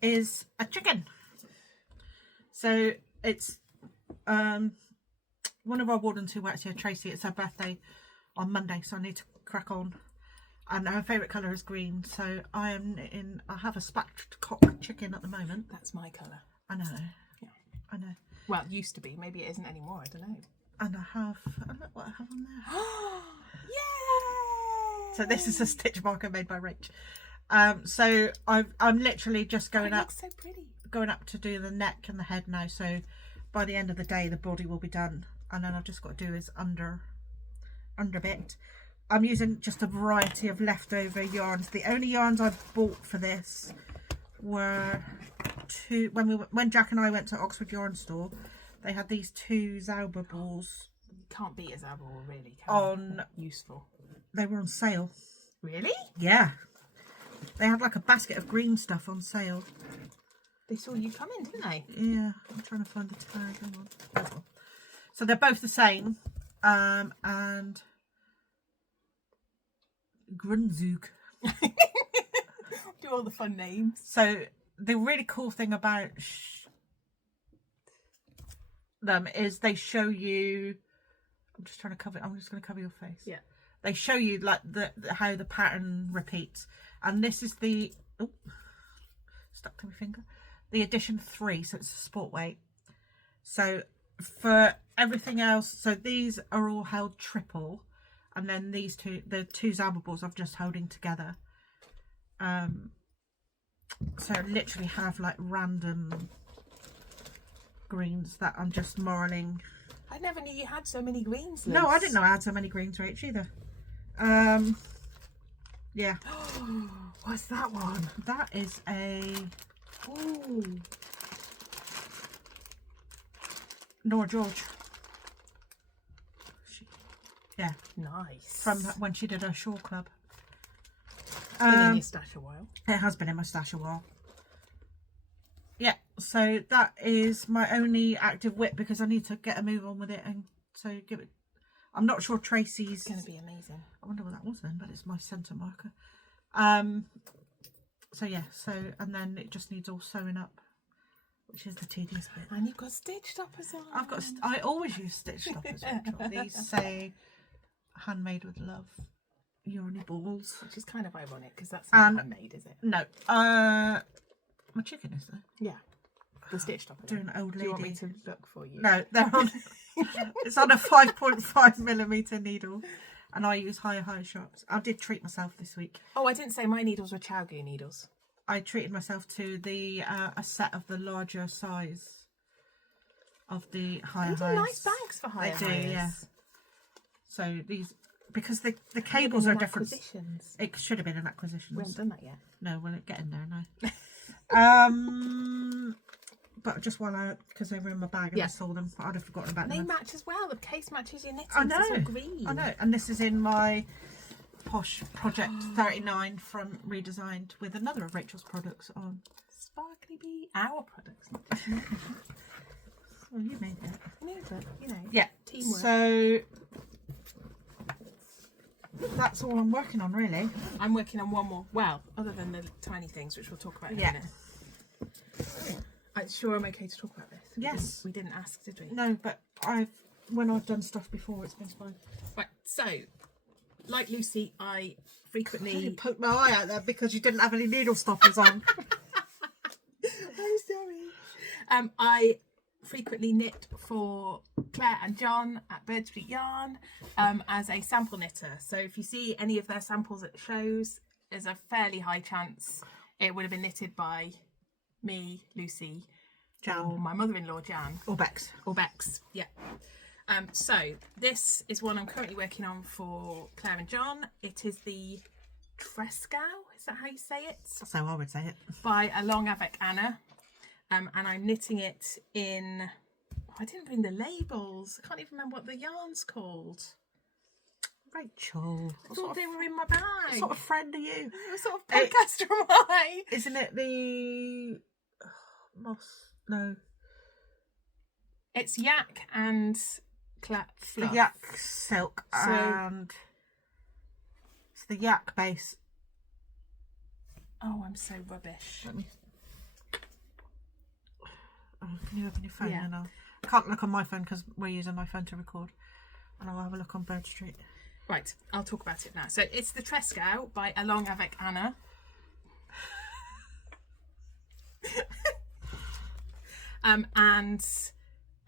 Is a chicken. So it's one of our wardens who works here, Tracy. It's her birthday on Monday, so I need to crack on. And her favourite colour is green, so I have a spatchcock chicken at the moment. That's my colour. I know. Yeah. I know. Well, it used to be. Maybe it isn't anymore. I don't know. And I have, look what I have on there. Yay! So this is a stitch marker made by Rach. So I'm literally just going It up, looks so pretty. going up to do the neck and the head now. So by the end of the day, the body will be done, and then I've just got to do his under bit. I'm using just a variety of leftover yarns. The only yarns I've bought for this were when Jack and I went to Oxford Yarn Store. They had these 2 Zauber balls. You can't beat a Zabble, really. Can you? Useful. They were on sale. Really? Yeah. They had like a basket of green stuff on sale. They saw you come in, didn't they? Yeah, I'm trying to find the tag. Hang on. That's one. So they're both the same. And Grunzug. Do all the fun names. So the really cool thing about them is they show you. I'm just going to cover your face. Yeah. They show you like how the pattern repeats, and this is the stuck to my finger. The edition 3, so it's a sport weight. So for everything else, so these are all held triple, and then these two, the two Zamba balls I've just holding together. So I literally have like random greens that I'm just moraling. I never knew you had so many greens, Luce. No, I didn't know I had so many greens, Rach, either. Yeah. What's that one? That is a Nora George. Yeah. Nice. From when she did her Shawl Club. Been in your stash a while. It has been in my stash a while. Yeah, so that is my only active whip because I need to get a move on with it, and so give it. I'm not sure Tracy's. It's going to be amazing. I wonder what that was then, but it's my centre marker. So yeah, and then it just needs all sewing up, which is the tedious bit. And you've got stitch stoppers on. I always use stitch stoppers. These say handmade with love. Uriny balls. Which is kind of ironic because that's not handmade, is it? No. My chicken is there. Yeah. The stitch stopper. Do an old lady. Do you want me to look for you? No, they're on. It's on a 5.5mm needle, and I use higher sharps. I did treat myself this week. Oh, I didn't say my needles were Chowgoo needles. I treated myself to the a set of the larger size of the higher These are nice bags for higher They do, yeah. So these, because the cables are different. It should have been an acquisition. We haven't done that yet. No, we'll get in there now. But just because they were in my bag and I saw them, I'd have forgotten about them. They match as well. The case matches your knitting. I know. It's all green. I know. And this is in my posh Project 39 front redesigned with another of Rachel's products on. Sparkly Bee. Our products. Well, you made it. No, but you know. Yeah. Teamwork. So that's all I'm working on, really. I'm working on one more. Well, other than the tiny things, which we'll talk about in a minute. I'm sure I'm okay to talk about this. Yes. We didn't ask, did we? No, but when I've done stuff before, it's been fine. Right. So, like Lucie, I frequently. You poked my eye out there because you didn't have any needle stoppers on. I'm sorry. I frequently knit for Claire and John at Bird Street Yarn as a sample knitter. So if you see any of their samples at shows, there's a fairly high chance it would have been knitted by me, Lucie, Jan, or my mother-in-law Jan, or Bex. Yeah. So this is one I'm currently working on for Claire and John. It is the Trescow. Is that how you say it? That's how I would say it. By Along Avec Anna. And I'm knitting it in. Oh, I didn't bring the labels. I can't even remember what the yarn's called. Rachel. I thought they were in my bag. What sort of friend are you? What sort of podcaster am I? Isn't it the moss? No. It's yak and fluff. The yak silk and it's the yak base. Oh, I'm so rubbish. Oh, can you open your phone? Yeah. I can't look on my phone because we're using my phone to record. And I'll have a look on Bird Street. Right, I'll talk about it now. So it's the Trescow by Along Avec Anna. And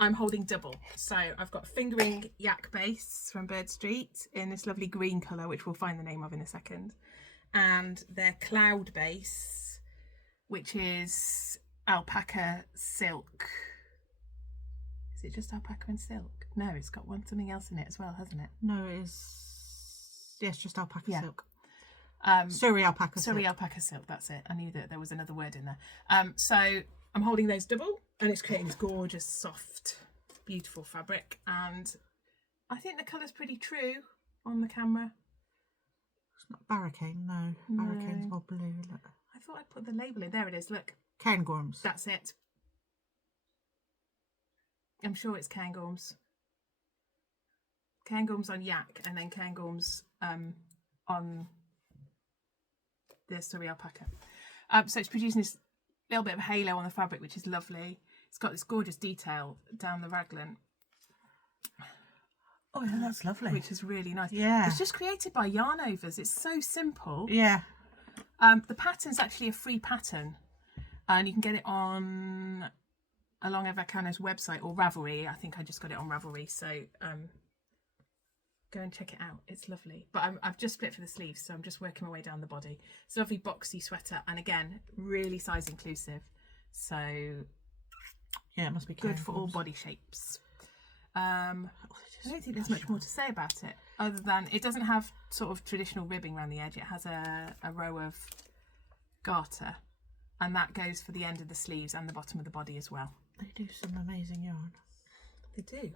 I'm holding double. So I've got Fingering Yak Base from Bird Street in this lovely green colour, which we'll find the name of in a second. And their Cloud Base, which is alpaca silk. Is it just alpaca and silk? No, it's got something else in it as well, hasn't it? No, it is. Yes, just alpaca silk. Surrey alpaca silk. Surrey alpaca silk, that's it. I knew that there was another word in there. So I'm holding those double, and it's creating this gorgeous, soft, beautiful fabric. And I think the colour's pretty true on the camera. It's not Barricane, no. Barricane's more blue. Look. I thought I'd put the label in. There it is, look. Cairngorms. That's it. I'm sure it's Cairngorms. Cairngorms on yak, and then Cairngorms on the Surrey alpaca. So it's producing this little bit of halo on the fabric, which is lovely. It's got this gorgeous detail down the raglan. Oh yeah, that's lovely. Which is really nice. Yeah. It's just created by Yarn Overs. It's so simple. Yeah. The pattern's actually a free pattern, and you can get it on along Eva Cano's website, or Ravelry. I think I just got it on Ravelry, so go and check it out. It's lovely. But I've just split for the sleeves, so I'm just working my way down the body. It's a lovely boxy sweater, and again, really size inclusive. So yeah, it must be good for all body shapes. I don't think there's much more to say about it, other than it doesn't have sort of traditional ribbing around the edge. It has a row of garter, and that goes for the end of the sleeves and the bottom of the body as well. They do some amazing yarn. They do.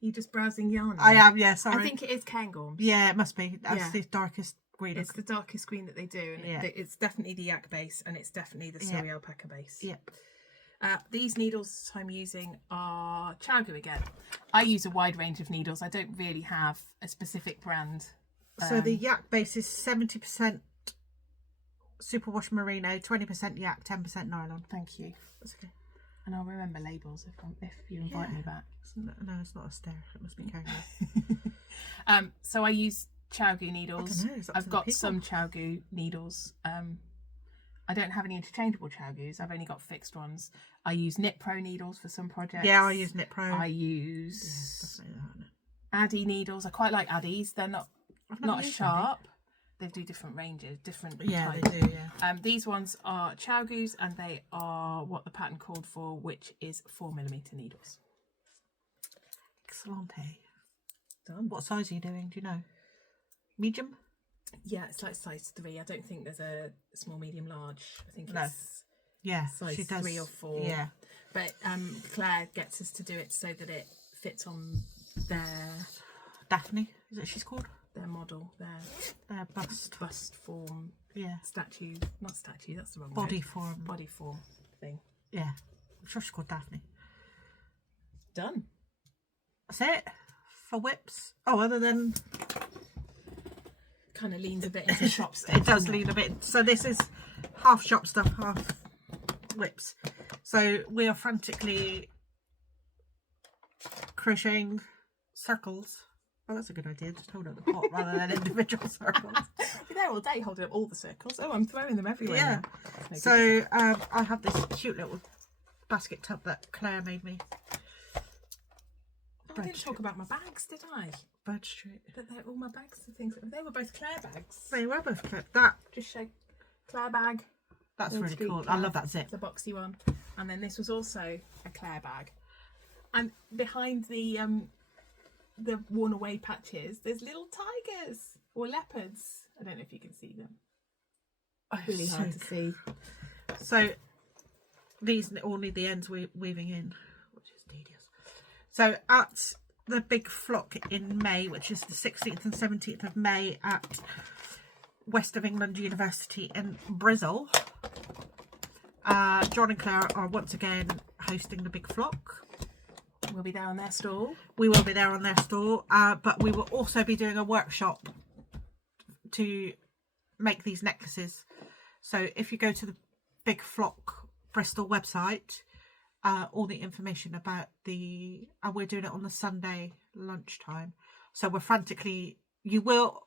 You just browsing yarn? I am, yeah, sorry. I think it is Cairngorm. Yeah, it must be. That's the darkest green. It's the darkest green that they do. And it's definitely the yak base, and it's definitely the soy alpaca base. Yep. These needles I'm using are Chaogu again. I use a wide range of needles. I don't really have a specific brand. So the yak base is 70% superwash merino, 20% yak, 10% nylon. Thank you. That's okay. And I'll remember labels if you invite me back. No, it's not a stare. It must be Cairngorm. So I use Chaogu needles. I don't know, it's up to I've the got people. some Chaogu needles. I don't have any interchangeable Chaogus. I've only got fixed ones. I use Knit Pro needles for some projects. Yeah, I use Knit Pro. I use Addy needles. I quite like Addies. They're not as sharp. They do different ranges, different types. They do, yeah. These ones are Chaogus, and they are what the pattern called for, which is 4mm needles. Excellent. Done. What size are you doing? Do you know? Medium? Yeah, it's like size 3. I don't think there's a small, medium, large. I think No. it's She size does 3 or 4. Yeah. But Claire gets us to do it so that it fits on their Daphne, is it she's called? their model, Their bust form, statue, not statue, that's the wrong body word. form. Body form thing. Yeah, I'm sure she's called Daphne. Done. That's it for whips. Oh, other than Kind of leans a bit into shop stuff. it does lean a bit. So this is half shop stuff, half whips. So we are frantically crocheting circles. Oh, that's a good idea. Just hold up the pot rather than individual circles. You're there all day holding up all the circles. Oh, I'm throwing them everywhere. Yeah. No So I have this cute little basket tub that Claire made me. I didn't talk about my bags, did I? Bird Street. But they're all my bags, the things. They were both Claire bags. They were both Claire. That. Just show Claire bag. That's Bird really Street cool. Claire. I love that zip. The boxy one. And then this was also a Claire bag. And behind the worn away patches, there's little tigers or leopards. I don't know if you can see them. Really hard to see. So these all need the ends weaving in, which is tedious. So at the big flock in May, which is the 16th and 17th of May at West of England University in Bristol, John and Claire are once again hosting the big flock. We'll be there on their stall. We will be there on their stall, but we will also be doing a workshop to make these necklaces. So if you go to the Big Flock Bristol website, all the information about and we're doing it on the Sunday lunchtime. So we're frantically, you will,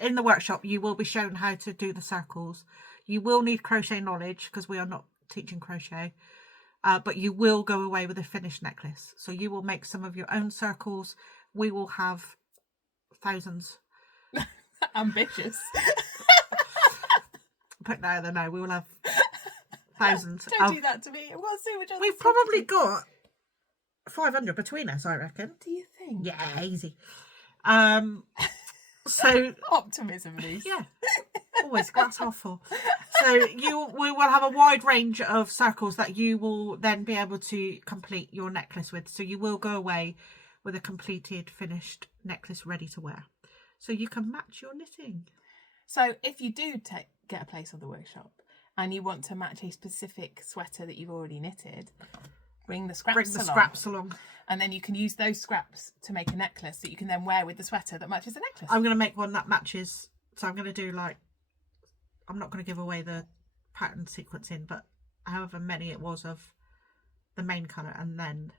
in the workshop, you will be shown how to do the circles. You will need crochet knowledge because we are not teaching crochet. But you will go away with a finished necklace. So you will make some of your own circles. We will have thousands. Ambitious. Put that there now. We will have thousands. Don't do that to me. I've got so much other We've stuff probably to do. got 500 between us, I reckon. Do you think? Yeah, easy. So Optimism, Luce. yeah, always glass half full. So we will have a wide range of circles that you will then be able to complete your necklace with. So you will go away with a completed, finished necklace ready to wear. So you can match your knitting. So if you do get a place on the workshop and you want to match a specific sweater that you've already knitted, bring the scraps along. And then you can use those scraps to make a necklace that you can then wear with the sweater that matches the necklace. I'm going to make one that matches. So I'm going to do I'm not going to give away the pattern sequencing, but however many it was of the main colour, and then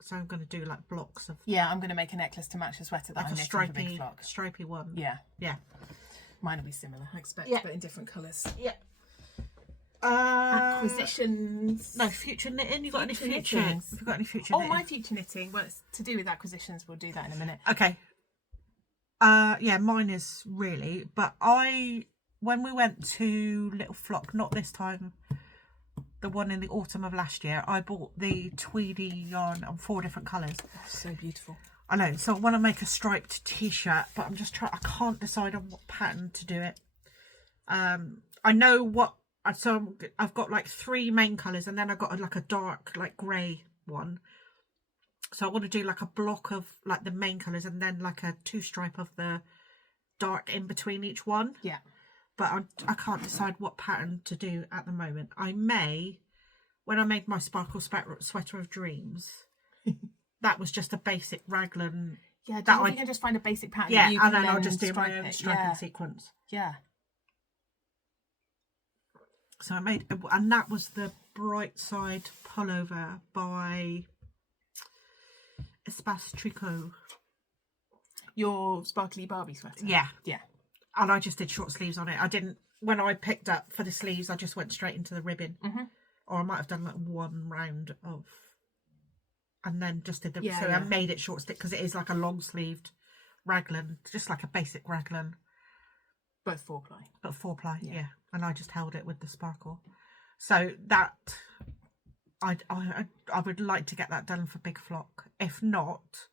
so I'm going to do like blocks of. Yeah, I'm going to make a necklace to match the sweater that like I'm a knitting for Big Flock. stripy one. Yeah. Yeah. Mine will be similar, I expect, Yeah. but in different colours. Yeah. Acquisitions. No, future knitting. You got any future? Knitting? Have you got any future? Oh, knitting? my future knitting. Well, it's to do with acquisitions. We'll do that in a minute. Okay. Yeah, mine is really. But when we went to Little Flock, not this time, the one in the autumn of last year, I bought the Tweedy yarn on 4 different colours. Oh, so beautiful. I know. So I want to make a striped t-shirt, but I'm just trying. I can't decide on what pattern to do it. I know what. So I've got like 3 main colours, and then I've got like a dark, like grey one. So I want to do like a block of like the main colours, and then like a 2 stripe of the dark in between each one. Yeah. But I can't decide what pattern to do at the moment. I may, when I made my sparkle sweater of dreams, that was just a basic raglan. Yeah, do you can just find a basic pattern? Yeah, you and can then I'll just do my own striping yeah. sequence. Yeah. So I made, and that was the Bright Side pullover by Espace Tricot. Your sparkly Barbie sweater? Yeah. Yeah. And I just did short sleeves on it. I didn't, when I picked up for the sleeves, I just went straight into the ribbon. Mm-hmm. Or I might have done like 1 round of, and then just did the, yeah, so yeah. I made it short stick because it is like a long sleeved raglan, just like a basic raglan. But 4-ply. But 4-ply, yeah. And I just held it with the sparkle. So that, I would like to get that done for Big Flock. If not,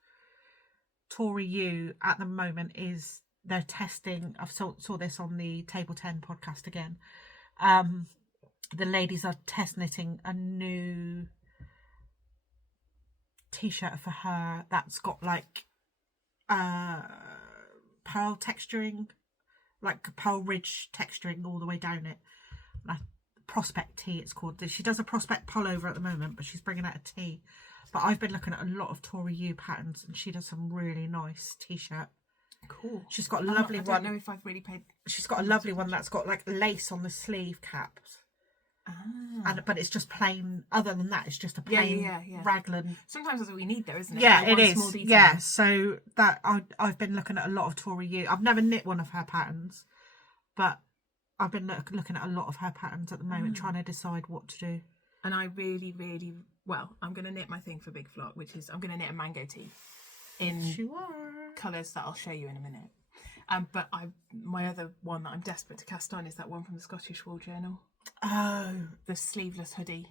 Tory U at the moment is, they're testing, I saw this on the Table 10 podcast again. The ladies are test knitting a new t-shirt for her that's got like pearl texturing, like pearl ridge texturing all the way down it. Prospect tee it's called. She does a prospect pullover at the moment, but she's bringing out a tee. But I've been looking at a lot of Tory U patterns, and she does some really nice t-shirt. Cool. She's got a lovely one. I don't know if I've really paid. She's got a lovely one that's got like lace on the sleeve caps. But it's just plain. Other than that, it's just a plain raglan. Sometimes that's all we need, though, isn't it? Yeah, like it is. Small detail. Yeah, so that I've been looking at a lot of Tory U. I've never knit one of her patterns, but I've been looking at a lot of her patterns at the moment, trying to decide what to do. And I really, really I'm going to knit my thing for Big Flock, which is I'm going to knit a mango tee in colours that I'll show you in a minute. But my other one that I'm desperate to cast on is that one from the Scottish Wool Journal. Oh, the sleeveless hoodie.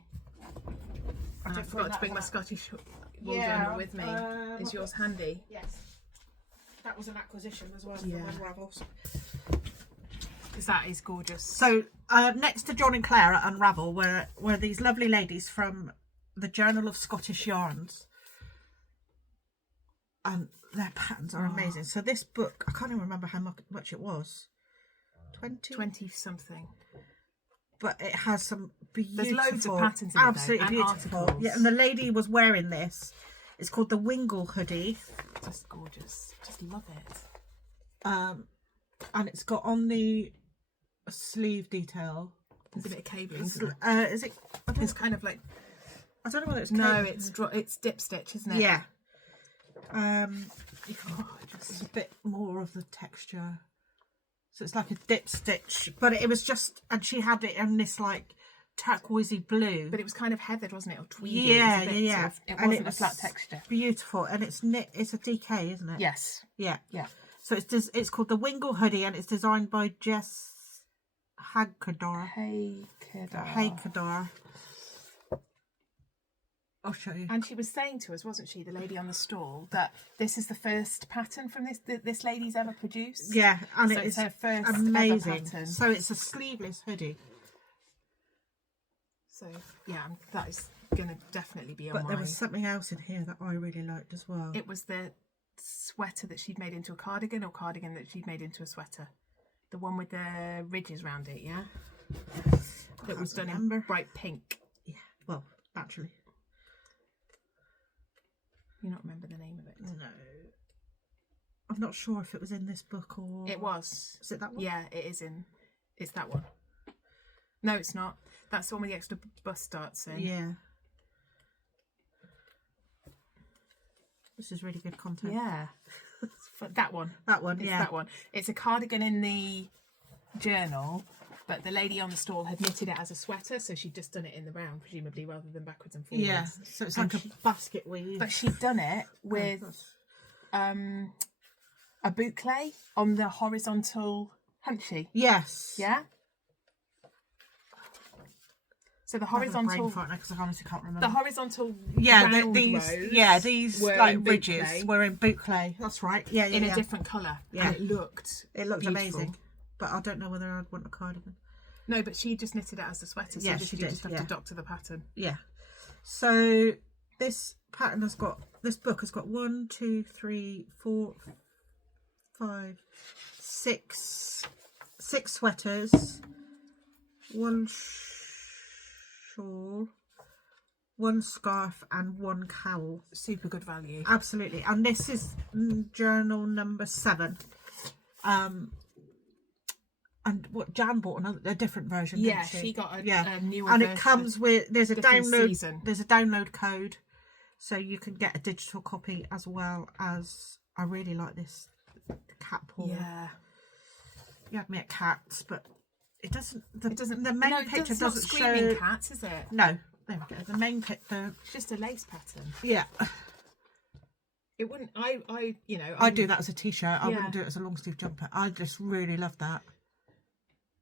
I forgot to bring my Scottish Wool Journal with me. Is yours handy? Yes. That was an acquisition as well. Yeah. Unravels. Because that is gorgeous. So next to John and Claire at Unravel were these lovely ladies from the Journal of Scottish Yarns. And their patterns are amazing. So this book, I can't even remember how much it was. 20 something. But it has some beautiful... There's loads of patterns in it, absolutely beautiful. Articles. Yeah, and the lady was wearing this. It's called the Wingle hoodie. Just gorgeous. Just love it. And it's got on the sleeve detail. There's a bit of cabling. Is it? It's kind of like... I don't know whether it's cabling. No, it's dip stitch, isn't it? Yeah. Just a bit more of the texture. So it's like a dip stitch, but it was just, and she had it in this like turquoisey blue. But it was kind of heathered, wasn't it? Or tweedy. Yeah. It wasn't a flat texture. Beautiful, and it's knit. It's a DK, isn't it? Yes. Yeah. Yeah. So it's called the Wingle hoodie, and it's designed by Jess Hagkadar. Hagkadar. I'll show you. And she was saying to us, wasn't she, the lady on the stall, that this is the first pattern from this lady's ever produced? Yeah, and so it's her first amazing ever pattern. So it's a sleeveless hoodie. So yeah, that is going to definitely be on But there was something else in here that I really liked as well. It was the sweater that she'd made into a cardigan, or cardigan that she'd made into a sweater. The one with the ridges around it, yeah? That was done in bright pink. Yeah, well, actually. You not remember the name of it? No. I'm not sure if it was in this book or... It was. Is it that one? Yeah, it is in... It's that one. No, it's not. That's the one with the extra bust darts in. Yeah. This is really good content. Yeah. That one. That one, it's yeah. that one. It's a cardigan in the journal, But the lady on the stall had knitted it as a sweater, so she'd just done it in the round, presumably, rather than backwards and forwards. Yeah, so it's like a basket weave. But she'd done it with a boucle on the horizontal, hadn't she? Yes. Yeah? So the horizontal... because I honestly can't remember. The horizontal these like ridges were in boucle. That's right. Yeah, in a different colour. Yeah. And it looked beautiful. Amazing. But I don't know whether I'd want a cardigan. No, but she just knitted it as a sweater, so you just have to doctor the pattern. Yeah. So this pattern this book has got 1, 2, 3, 4, 5, 6 sweaters, 1 shawl, 1 scarf and 1 cowl. Super good value. Absolutely. And this is journal number 7. And what Jan bought a different version. Yeah, didn't she got a newer and version. it comes with there's a download season. There's a download code, so you can get a digital copy as well as. I really like this cat paw. Yeah, you had me at cats, but it doesn't. The main picture doesn't show cats, is it? No, there we go. The main picture. It's just a lace pattern. Yeah. It wouldn't. I'd do that as a t-shirt. I wouldn't do it as a long sleeve jumper. I just really love that.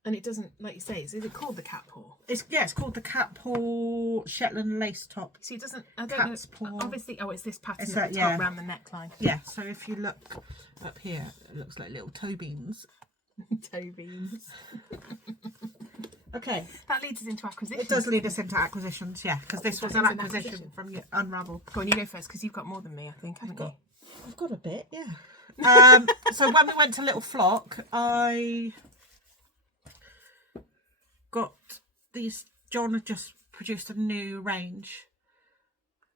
And it doesn't, like you say, is it called the cat paw? It's called the cat paw Shetland lace top. See, it doesn't. I don't know. Paw. Obviously, it's this pattern at the top around the neckline. Yeah. So if you look up here, it looks like little toe beans. Toe beans. Okay. That leads us into acquisitions. It does lead us into acquisitions, yeah, because this was an acquisition from Unravel. Go on, you go first, because you've got more than me, I think, haven't you? I've got a bit, yeah. So when we went to Little Flock, I got these. John had just produced a new range.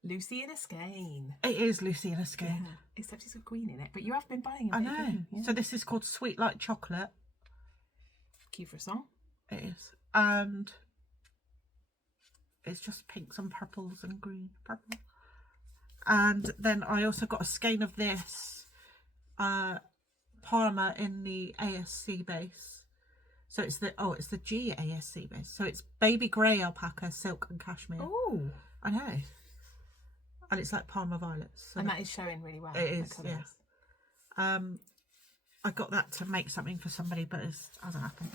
Lucie in a skein. It is Lucie in a skein. Yeah, except it's got green in it, but you have been buying it. I know. Yeah. So this is called Sweet Like Chocolate. Cue for a song. It is. And it's just pinks and purples and green. Purple. And then I also got a skein of this Parma in the ASC base. So it's the GASC base. So it's baby grey alpaca, silk and cashmere. Oh, I know. And it's like Parma violets. So and that is showing really well. It is, yeah. I got that to make something for somebody, but it hasn't happened.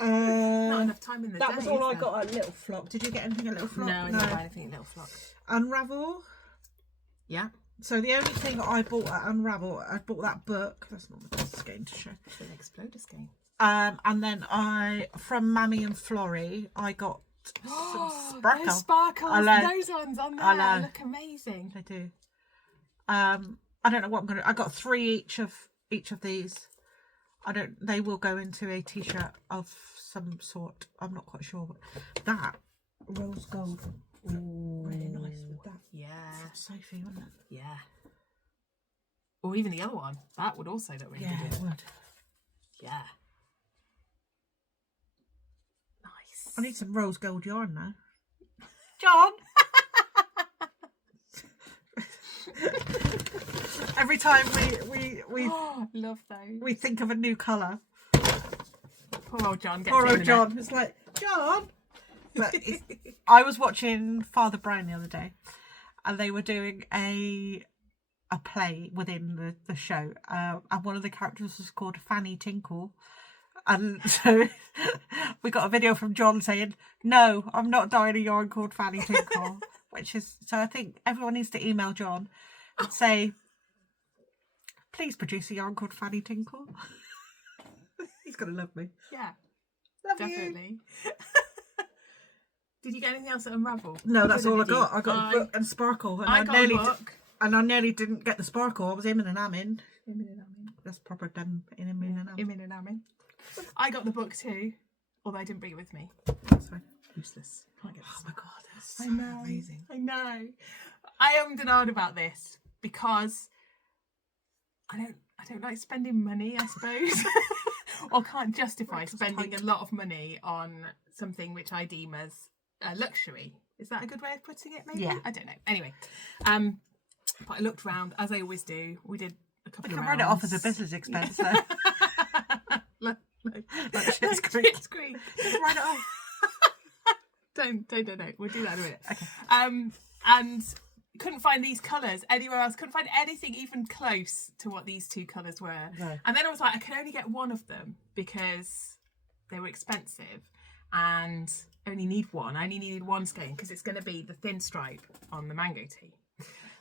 Not enough time in the day. That was all I got at Little Flock. Did you get anything at Little Flock? No, I didn't buy anything at Little Flock. Unravel. Yeah. So the only thing I bought at Unravel, I bought that book. That's not the best skein to show. It's an exploder skein. And then from Mammy and Florrie, I got some sparkle. Those sparkles, those ones on there look amazing. They do. I don't know what I'm gonna. I got 3 each of these. They will go into a t-shirt of some sort. I'm not quite sure. But that rose gold. Ooh, really nice with that. Yeah. Sophie, wouldn't it? Yeah. Or even the other one. That would also look really good. Yeah, it would. Yeah. Nice. I need some rose gold yarn now. John. Every time we love those. We think of a new colour. Poor old John. Poor old John. It's like, John. But I was watching Father Brown the other day, and they were doing a play within the show, and one of the characters was called Fanny Tinkle. And so we got a video from John saying, "No, I'm not dyeing a yarn called Fanny Tinkle," which is, so I think everyone needs to email John and say, "Please produce a yarn called Fanny Tinkle." He's gonna love me. Yeah, love definitely. Did you get anything else at Unravel? No, that's all I got. I got a book and sparkle, and I got a book. And I nearly didn't get the sparkle. I was in and amming. That's proper done in and amming. I got the book too, although I didn't bring it with me. Sorry. Useless. Can't get my god, that's so amazing. I know. I am denied about this because I don't like spending money, I suppose. Or can't justify spending a lot of money on something which I deem as a luxury. Is that a good way of putting it, maybe? Yeah. I don't know. Anyway, but I looked round, as I always do. We did a couple of rounds. I can write it off as a business expense, though. No. Like Schitt's Creek. Schitt's Creek. Just write it off. Don't. We'll do that in a minute. Okay. And couldn't find these colours anywhere else. Couldn't find anything even close to what these two colours were. No. And then I was like, I can only get one of them because they were expensive and I only need one. I only needed one skein because it's going to be the thin stripe on the mango tee.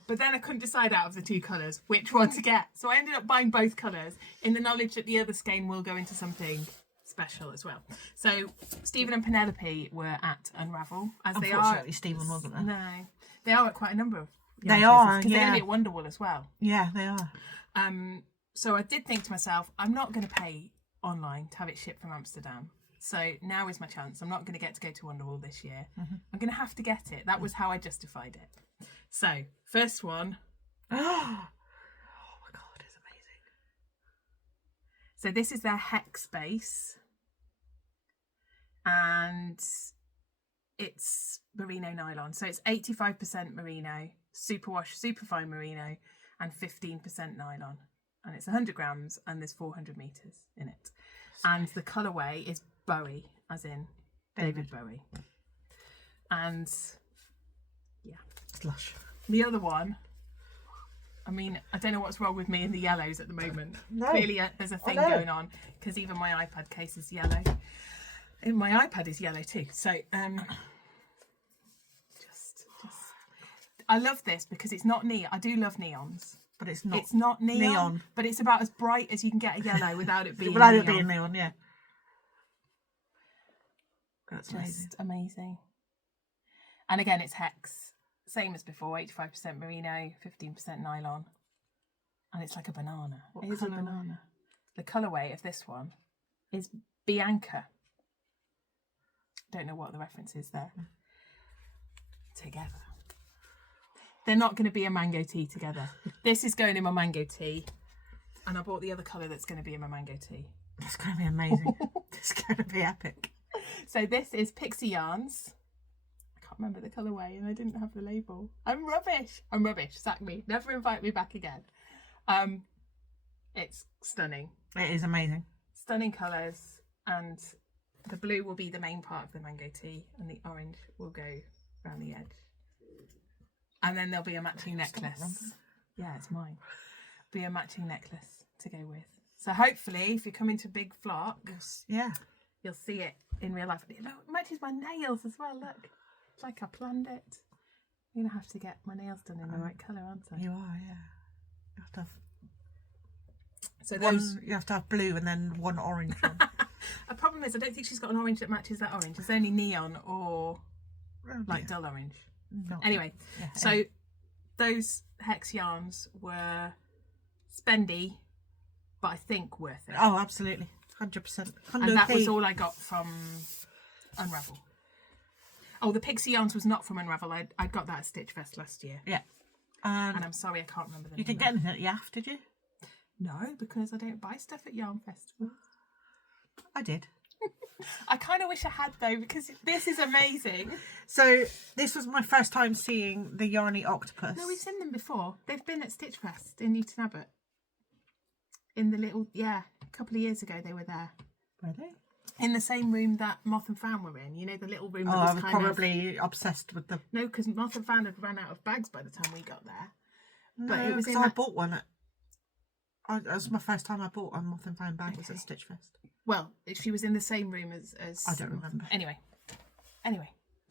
But then I couldn't decide out of the two colours which one to get. So I ended up buying both colours in the knowledge that the other skein will go into something special as well. So Stephen and Penelope were at Unravel, as they are. Unfortunately, Stephen wasn't there. No, they are at quite a number of. They are, because they're yeah. going to be at Wonderwall as well. Yeah, they are. So I did think to myself, I'm not going to pay online to have it shipped from Amsterdam. So now is my chance. I'm not going to get to go to Wonderwall this year. Mm-hmm. I'm going to have to get it. That was how I justified it. So first one. Oh my God, it's amazing. So this is their hex base. And it's merino nylon. So it's 85% merino, superwash, superfine merino, and 15% nylon. And it's 100 grams and there's 400 metres in it. And the colourway is Bowie, as in David Bowie. And yeah. It's lush. The other one, I mean, I don't know what's wrong with me in the yellows at the moment. No. Clearly there's a thing going on because even my iPad case is yellow. And my iPad is yellow too. So just I love this because it's not neon. I do love neons. But it's not. It's not neon, but it's about as bright as you can get a yellow without it being Without neon. it being neon, yeah. That's Just amazing. And again, it's hex. Same as before, 85% merino, 15% nylon. And it's like a banana. It is a banana. The colourway of this one is Bianca. Don't know what the reference is there. Together. They're not going to be a mango tea together. This is going in my mango tea. And I bought the other colour that's going to be in my mango tea. That's going to be amazing. It's going to be epic. So this is Pixie Yarns. I can't remember the colourway and I didn't have the label. I'm rubbish. Sack me. Never invite me back again. It's stunning. It is amazing. Stunning colours. And the blue will be the main part of the mango tea and the orange will go around the edge. And then there'll be a matching necklace. Yeah, it's mine. Be a matching necklace to go with. So hopefully, if you come into Big Flock, Yeah. you'll see it in real life. Look, it matches my nails as well. Look, it's like I planned it. I'm gonna have to get my nails done in the right colour, aren't I? You are, yeah. You have to have So you have to have blue and then one orange one. The problem is, I don't think she's got an orange that matches that orange. It's only neon or like dull orange. No. Anyway, Yeah, so those hex yarns were spendy, but I think worth it. Oh, absolutely. 100%. And that was all I got from Unravel. Oh, the Pixie Yarns was not from Unravel. I got that at Stitch Fest last year. Yeah. And I'm sorry I can't remember the name. You didn't get anything at YAF, did you? No, because I don't buy stuff at Yarn Festival. I did. I kind of wish I had though, because this is amazing. So this was my first time seeing the Yarny Octopus. No, we've seen them before. They've been at Stitch Fest in Newton Abbot. In the little, a couple of years ago they were there. Were they? In the same room that Moth and Fan were in. You know, the little room that I was was kind probably obsessed with the... No, because Moth and Fan had run out of bags by the time we got there. No, But it was in I that... bought one at... That was my first time I bought a Moth and Fan bag was at Stitch Fest. Well, she was in the same room as I don't remember. Anyway.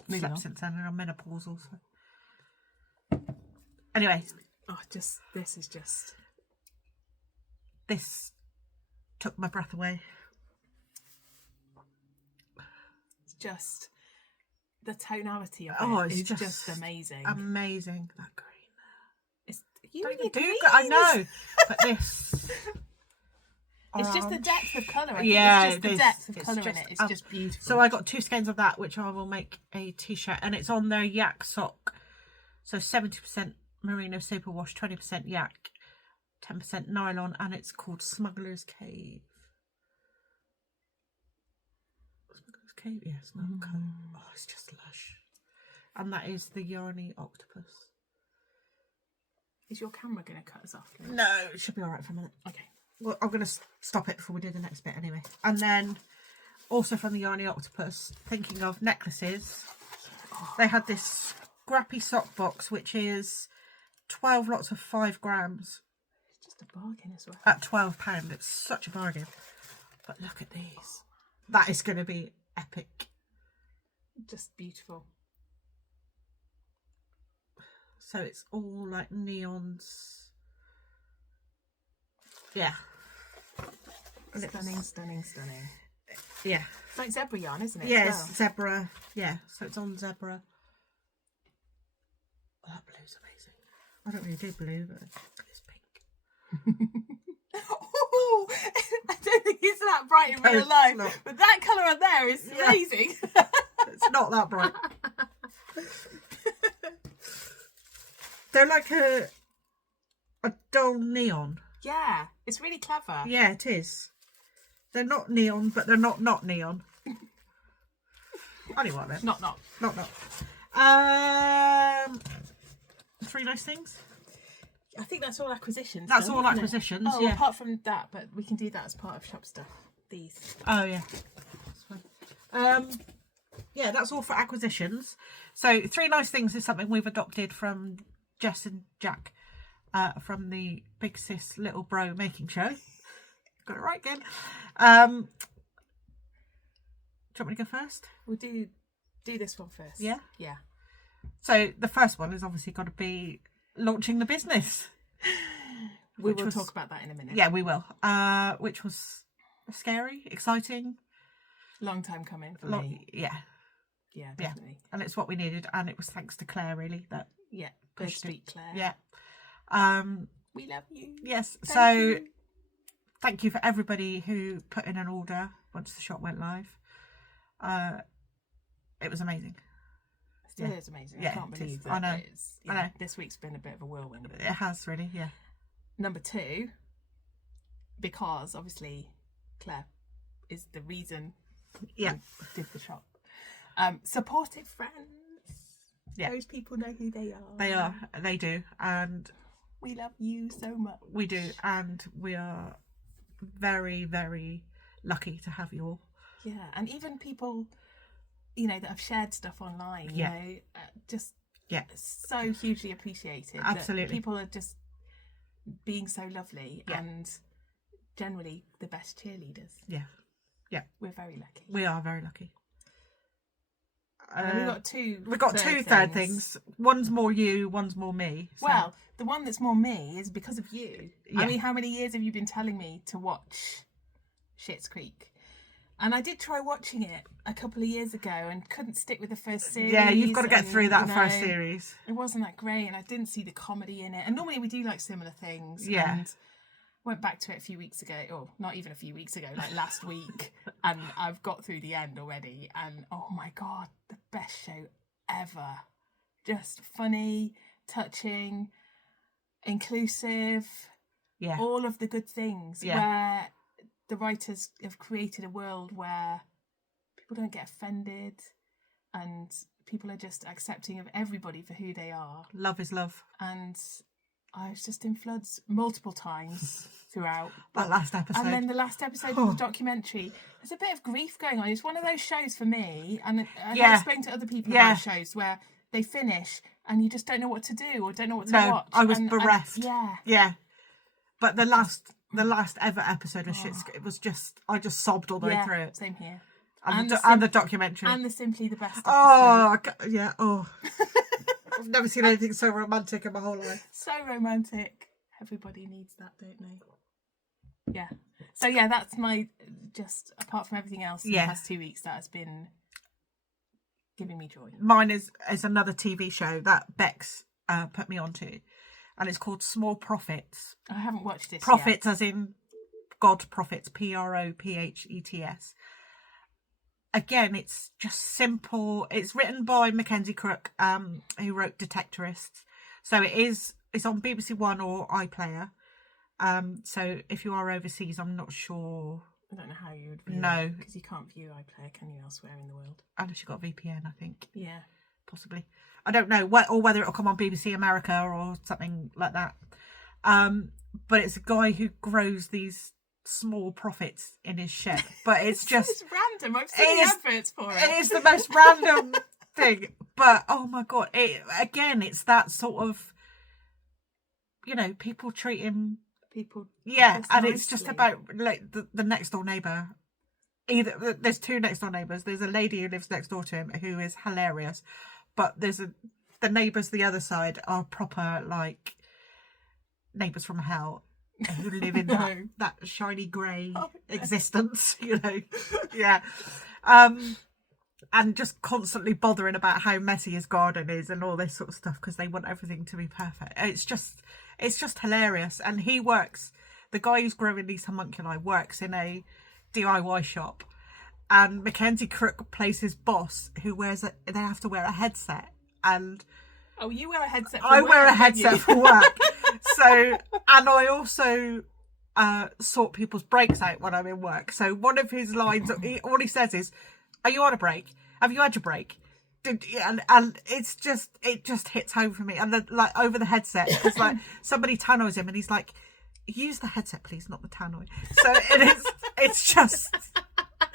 Moving Slept on. since then and I'm menopausal, so... Anyway. Oh, this is just... This took my breath away. It's just... The tonality of it Oh, it's is just amazing. Amazing. That green. It's, you Don't really you do agree? I know. But this... It's just the depth of colour. Yeah, it's just the depth of colour in it. It's just just beautiful. So I got 2 skeins of that, which I will make a t-shirt, and it's on their yak sock. So 70% merino superwash, 20% yak, 10% nylon, and it's called Smuggler's Cave. Smuggler's Cave, yeah, Smuggler's Cave. Oh, it's just lush. And that is the Yarny Octopus. Is your camera going to cut us off, Luke? No, it should be all right for a minute. Okay. well, I'm going to stop it before we do the next bit anyway. And then also from the Yarny Octopus, thinking of necklaces, they had this scrappy sock box, which is 12 lots of 5 grams. It's just a bargain as well. At £12. It's such a bargain. But look at these. That is going to be epic. Just beautiful. So it's all like neons. Yeah. Stunning, stunning, stunning. Yeah. It's like zebra yarn, isn't it? Yeah, as well? it's zebra. Yeah, so it's on zebra. Oh, that blue's amazing. I don't really do blue, but it's pink. Oh, I don't think it's that bright in real life, but that colour on there is amazing. It's not that bright. They're like a dull neon. Yeah, it's really clever. Yeah, it is. They're not neon, but they're not neon. Only one then. Not. Three nice things. I think that's all acquisitions. That's though, all isn't it? acquisitions. Oh, yeah. apart from that, but we can do that as part of shop stuff. These. Oh yeah. That's fine. Yeah, that's all for acquisitions. So three nice things is something we've adopted from Jess and Jack from the Big Sis Little Bro making show. Got it right again. Do you want me to go first? We'll do this one first. Yeah? Yeah. So the first one is obviously got to be launching the business. We will talk about that in a minute. Yeah, we will. Which was scary, exciting. Long time coming for me. Yeah. Yeah, definitely. Yeah. And it's what we needed, and it was thanks to Claire really that Good sweet Claire. Yeah. We love you. Yes. Thank Thank you for everybody who put in an order once the shop went live. It was amazing. Still is amazing. Yeah, I can't believe that. I know. I know. This week's been a bit of a whirlwind. It has really, yeah. Number 2, because obviously Claire is the reason Yeah. we did the shop. Supportive friends. Yeah. Those people know who they are. They are. They do. And we love you so much. we do. And we are very, very lucky to have you all. Yeah. And even people, that have shared stuff online, just so hugely appreciated. Absolutely. That people are just being so lovely and generally the best cheerleaders. Yeah. Yeah. We're very lucky. We are very lucky. We've got two. We've got two third things. One's more you, one's more me. So. Well, the one that's more me is because of you. Yeah. I mean, how many years have you been telling me to watch Schitt's Creek? And I did try watching it a couple of years ago and couldn't stick with the first series. Yeah, you've got to get through that first series. It wasn't that great, and I didn't see the comedy in it. And normally we do like similar things. Yeah. And went back to it a few weeks ago, or not even a few weeks ago, like last week, and I've got through the end already, and oh my god, the best show ever. Just funny, touching, inclusive, all of the good things, where the writers have created a world where people don't get offended and people are just accepting of everybody for who they are. Love is love. And I was just in floods multiple times throughout. That last episode. And then the last episode of the documentary, there's a bit of grief going on. It's one of those shows for me, and I explain to other people about shows where they finish and you just don't know what to do or don't know what to watch. I was bereft. Yeah. But the last ever episode of Schitt's Creek, it was I just sobbed all the way through it. Same here. And the documentary. And the Simply the Best episode. I've never seen anything so romantic in my whole life. So romantic. Everybody needs that, don't they? Yeah. So that's my, just apart from everything else in the past 2 weeks, that has been giving me joy. Mine is another TV show that Bex put me onto, and it's called Small Profits. I haven't watched this Profits yet. as in God Prophets, Prophets. Again, it's just simple. It's written by Mackenzie Crook, who wrote Detectorists. So it's on BBC One or iPlayer. So if you are overseas, I'm not sure. I don't know how you would view it. Because you can't view iPlayer, can you, elsewhere in the world? Unless you've got VPN, I think. Yeah. but it's a guy who grows these small profits in his shed. But it's just it's random. I've seen the adverts for it. It is the most random thing. But oh my god, it's that sort of, you know, people treat him. Yeah, and nicely. it's just about like the next door neighbour. Either there's two next door neighbours. There's a lady who lives next door to him who is hilarious, but the neighbours the other side are proper like neighbours from hell who live in that shiny grey existence, you know. Yeah. And just constantly bothering about how messy his garden is and all this sort of stuff because they want everything to be perfect. It's just hilarious. And the guy who's growing these homunculi works in a DIY shop, and Mackenzie Crook plays his boss who they have to wear a headset. And you wear a headset for I work, wear a headset for work. So, and I also sort people's breaks out when I'm in work. So one of his lines, all he says is, "Are you on a break? Have you had your break?" And it just hits home for me. And then, like, over the headset, because like somebody tannoys him and he's like, "Use the headset, please, not the tannoy." So it's just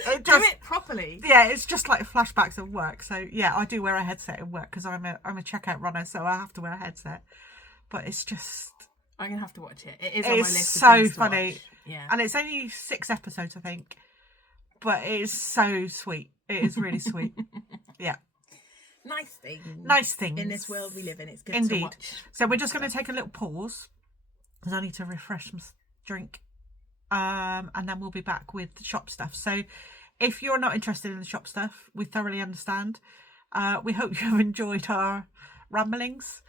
do it properly. Yeah, it's just like flashbacks of work. So yeah, I do wear a headset in work because I'm a checkout runner, so I have to wear a headset. But it's just, I'm gonna have to watch it. It is on my list. It's so funny. Yeah, and it's only 6 episodes, I think, but it is so sweet. It is really sweet. Yeah. Nice things. In this world we live in, it's good to watch. So we're just going to take a little pause because I need to refresh some drink, and then we'll be back with the shop stuff. So if you're not interested in the shop stuff, we thoroughly understand. We hope you have enjoyed our ramblings.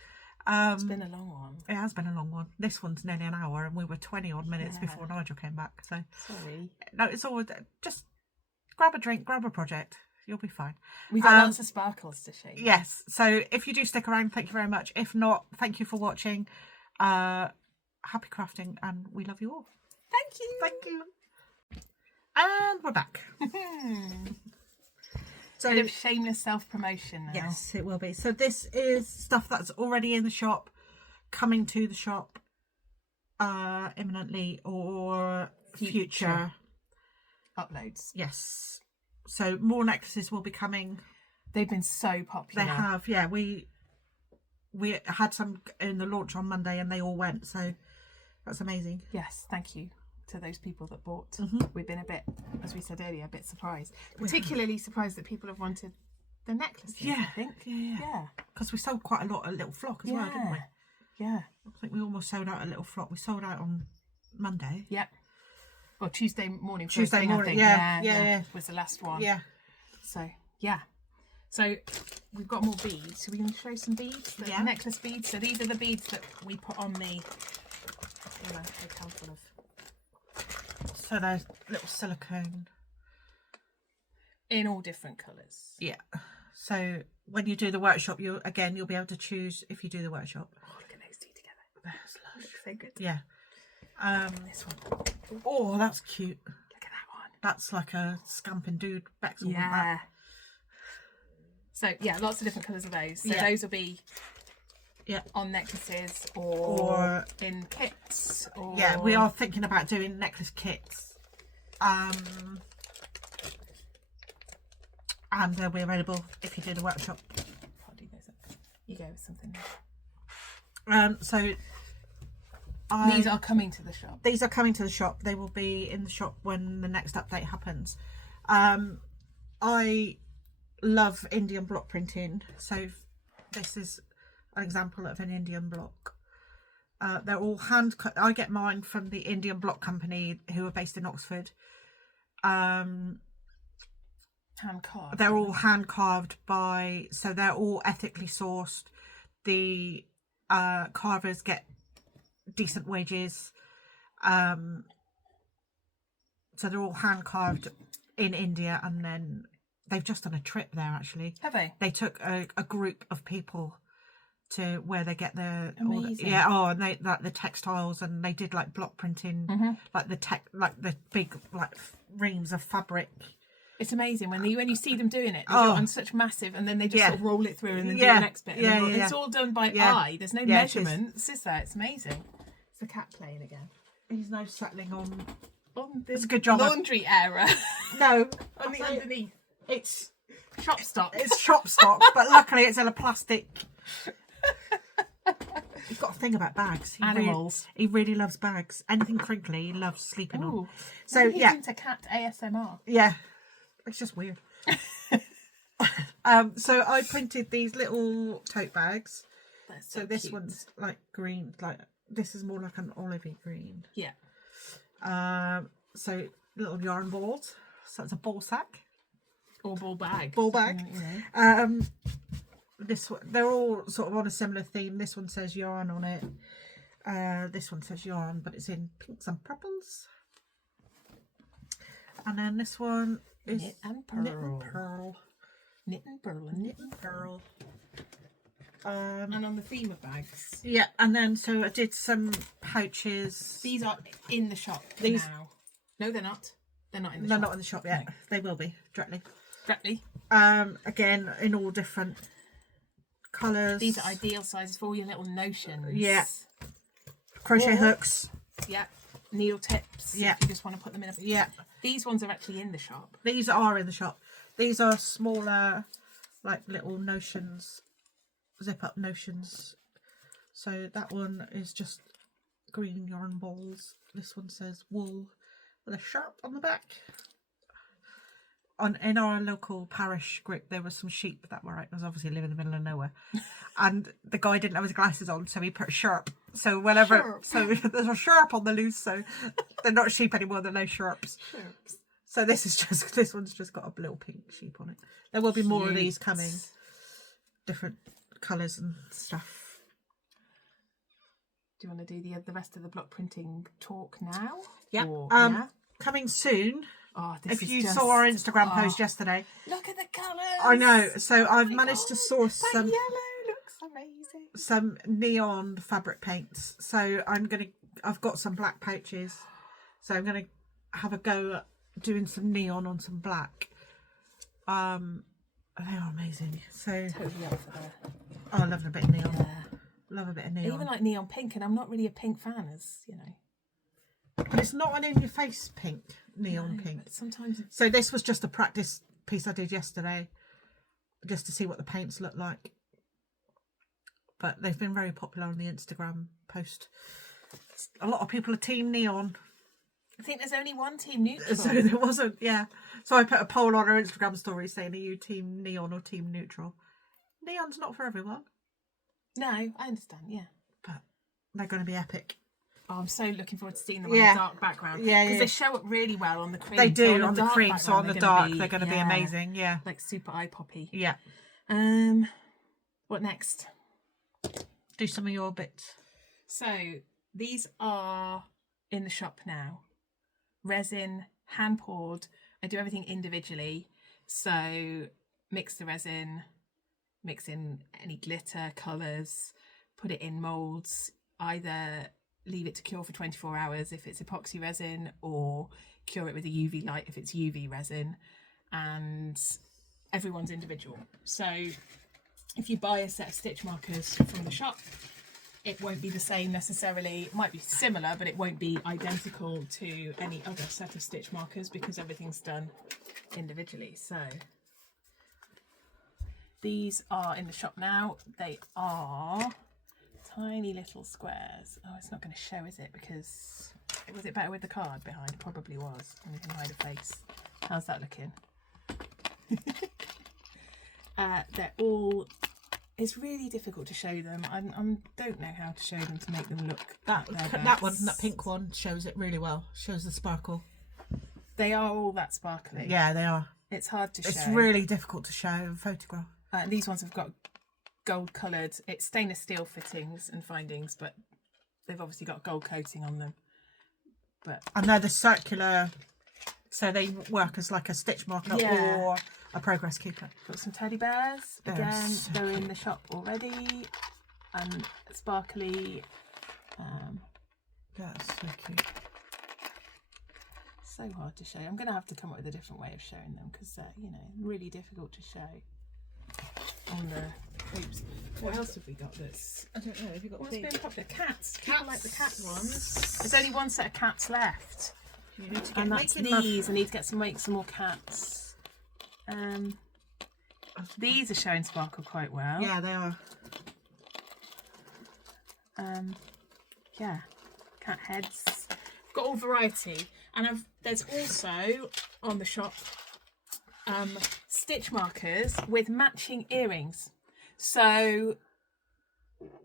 It's been a long one. It has been a long one. This one's nearly an hour, and we were 20 odd minutes before Nigel came back. So sorry. No, it's all just grab a drink, grab a project. You'll be fine. We got lots of sparkles to show you. Yes. So if you do stick around, thank you very much. If not, thank you for watching. Happy crafting, and we love you all. Thank you. Thank you. And we're back. So bit of shameless self-promotion now. Yes, it will be. So this is stuff that's already in the shop, coming to the shop imminently, or future uploads. Yes. So more necklaces will be coming. They've been so popular. They have, yeah. We had some in the launch on Monday and they all went, so that's amazing. Yes, thank you to those people that bought. We've been a bit, as we said earlier, a bit surprised. Particularly surprised that people have wanted the necklaces, I think. Yeah. Because we sold quite a lot, a little flock as well, didn't we? Yeah. I think we almost sold out a little flock. We sold out on Monday. Yep. Well, Tuesday morning. Tuesday morning, I think. Yeah. Was the last one. Yeah. So, yeah. So, we've got more beads. So, we're going to show some beads. The necklace beads. So, these are the beads that we put on the... a handful of... So, there's little silicone. In all different colours. Yeah. So, when you do the workshop, you'll be able to choose if you do the workshop. Oh, look at those two together. That's lush. So good. Yeah. This one. Oh, that's cute. Look at that one. That's like a Scamping Dude Bexel. Yeah. So yeah, lots of different colours of those. So those will be on necklaces or in kits. Or... Yeah, we are thinking about doing necklace kits. And they'll be available if you do the workshop. I'll do those up. You go with something. So these are coming to the shop. These are coming to the shop. They will be in the shop when the next update happens. I love Indian block printing. So this is an example of an Indian block. They're all hand cut. I get mine from the Indian Block Company, who are based in Oxford. Hand carved. They're all hand carved so they're all ethically sourced. The carvers get decent wages. So they're all hand carved in India, and then they've just done a trip there actually. Have they? They took a group of people to where they get their amazing. And they like the textiles, and they did like block printing, like the big like reams of fabric. It's amazing when you see them doing it. They do it on such massive, and then they just sort of roll it through and then do the next bit. It's all done by eye. There's no measurements, is there? It's amazing. the cat playing again? He's now settling on the a good job laundry area. No, on the underneath. It's shop stock. It's shop stock, but luckily it's in a plastic. He's got a thing about bags. Animals. He really loves bags. Anything crinkly, he loves sleeping on. So he's into cat ASMR. Yeah, it's just weird. So I printed these little tote bags. So this cute. one's like green, like this is more like an olivey green. Yeah. So little yarn balls. So it's a ball sack. Or ball bag. Ball bag. You know. This one, they're all sort of on a similar theme. This one says yarn on it. This one says yarn, but it's in pinks and purples. And then this one is knit and pearl. Knit and pearl. Knit and pearl and knit and pearl. And on the theme of bags. Yeah, and then so I did some pouches. These are in the shop now. No, they're not. They're not in the shop. They're not in the shop yet. No. They will be directly. Directly. Again, in all different colours. These are ideal sizes for all your little notions. Yeah. Crochet hooks. Yeah. Needle tips. Yeah. If you just want to put them in a... Yeah. These ones are actually in the shop. These are in the shop. These are smaller, like little notions, zip up notions. So that one is just green yarn balls. This one says wool with a sharp on the back. In our local parish group, there were some sheep that were, I was obviously live in the middle of nowhere, and the guy didn't have his glasses on, so he put sharp. So whenever, so there's a sharp on the loose, so they're not sheep anymore. They're no sharps. So this one's just got a little pink sheep on it. There will be more of these coming, different colours and stuff. Do you want to do the rest of the block printing talk now? Yeah. Yeah. Coming soon. Oh, if you saw our Instagram post yesterday. Look at the colours. I know. So I've managed to source some yellow looks amazing. Some neon fabric paints. So I've got some black pouches. So I'm gonna have a go at doing some neon on some black. They are amazing. So totally up for that. I love a bit of neon. Yeah. Love a bit of neon. I even like neon pink, and I'm not really a pink fan, as you know. But it's not an in-your-face pink, neon pink. Sometimes. So this was just a practice piece I did yesterday, just to see what the paints look like. But they've been very popular on the Instagram post. A lot of people are team neon. I think there's only one team neutral. So there wasn't, yeah. So I put a poll on our Instagram story saying, are you team neon or team neutral? Neon's not for everyone. No, I understand, yeah. But they're going to be epic. Oh, I'm so looking forward to seeing them on the dark background. Yeah, because they show up really well on the cream. They do, so on the cream, so on the dark they're going to be amazing, yeah. Like super eye poppy. Yeah. What next? Do some of your bits. So, these are in the shop now. Resin, hand poured. I do everything individually. So, mix the resin, mix in any glitter, colours, put it in moulds, either leave it to cure for 24 hours if it's epoxy resin, or cure it with a UV light if it's UV resin, and everyone's individual. So if you buy a set of stitch markers from the shop, it won't be the same necessarily. It might be similar, but it won't be identical to any other set of stitch markers because everything's done individually. So these are in the shop now. They are tiny little squares. Oh, it's not going to show, is it? Because was it better with the card behind? It probably was. And we can hide a face. How's that looking? They're all. It's really difficult to show them. I don't know how to show them to make them look that one, that pink one, shows it really well. Shows the sparkle. They are all that sparkly. Yeah, they are. It's hard to show. It's really difficult to show and photograph. These ones have got gold coloured. It's stainless steel fittings and findings, but they've obviously got gold coating on them. And they're the circular, so they work as like a stitch marker or a progress keeper. Got some teddy bears. Again, they're in the shop already, and sparkly. That's so cute. So hard to show. I'm going to have to come up with a different way of showing them because they're, really difficult to show on the. Oops. What else have we got that's... I don't know. Have you got What's big? been popular? Cats. People like the cat ones. There's only one set of cats left. You need to get And that's these. I need to get make some more cats. These are showing sparkle quite well. Yeah, they are. Yeah, cat heads. Got all variety, and there's also on the shop stitch markers with matching earrings. So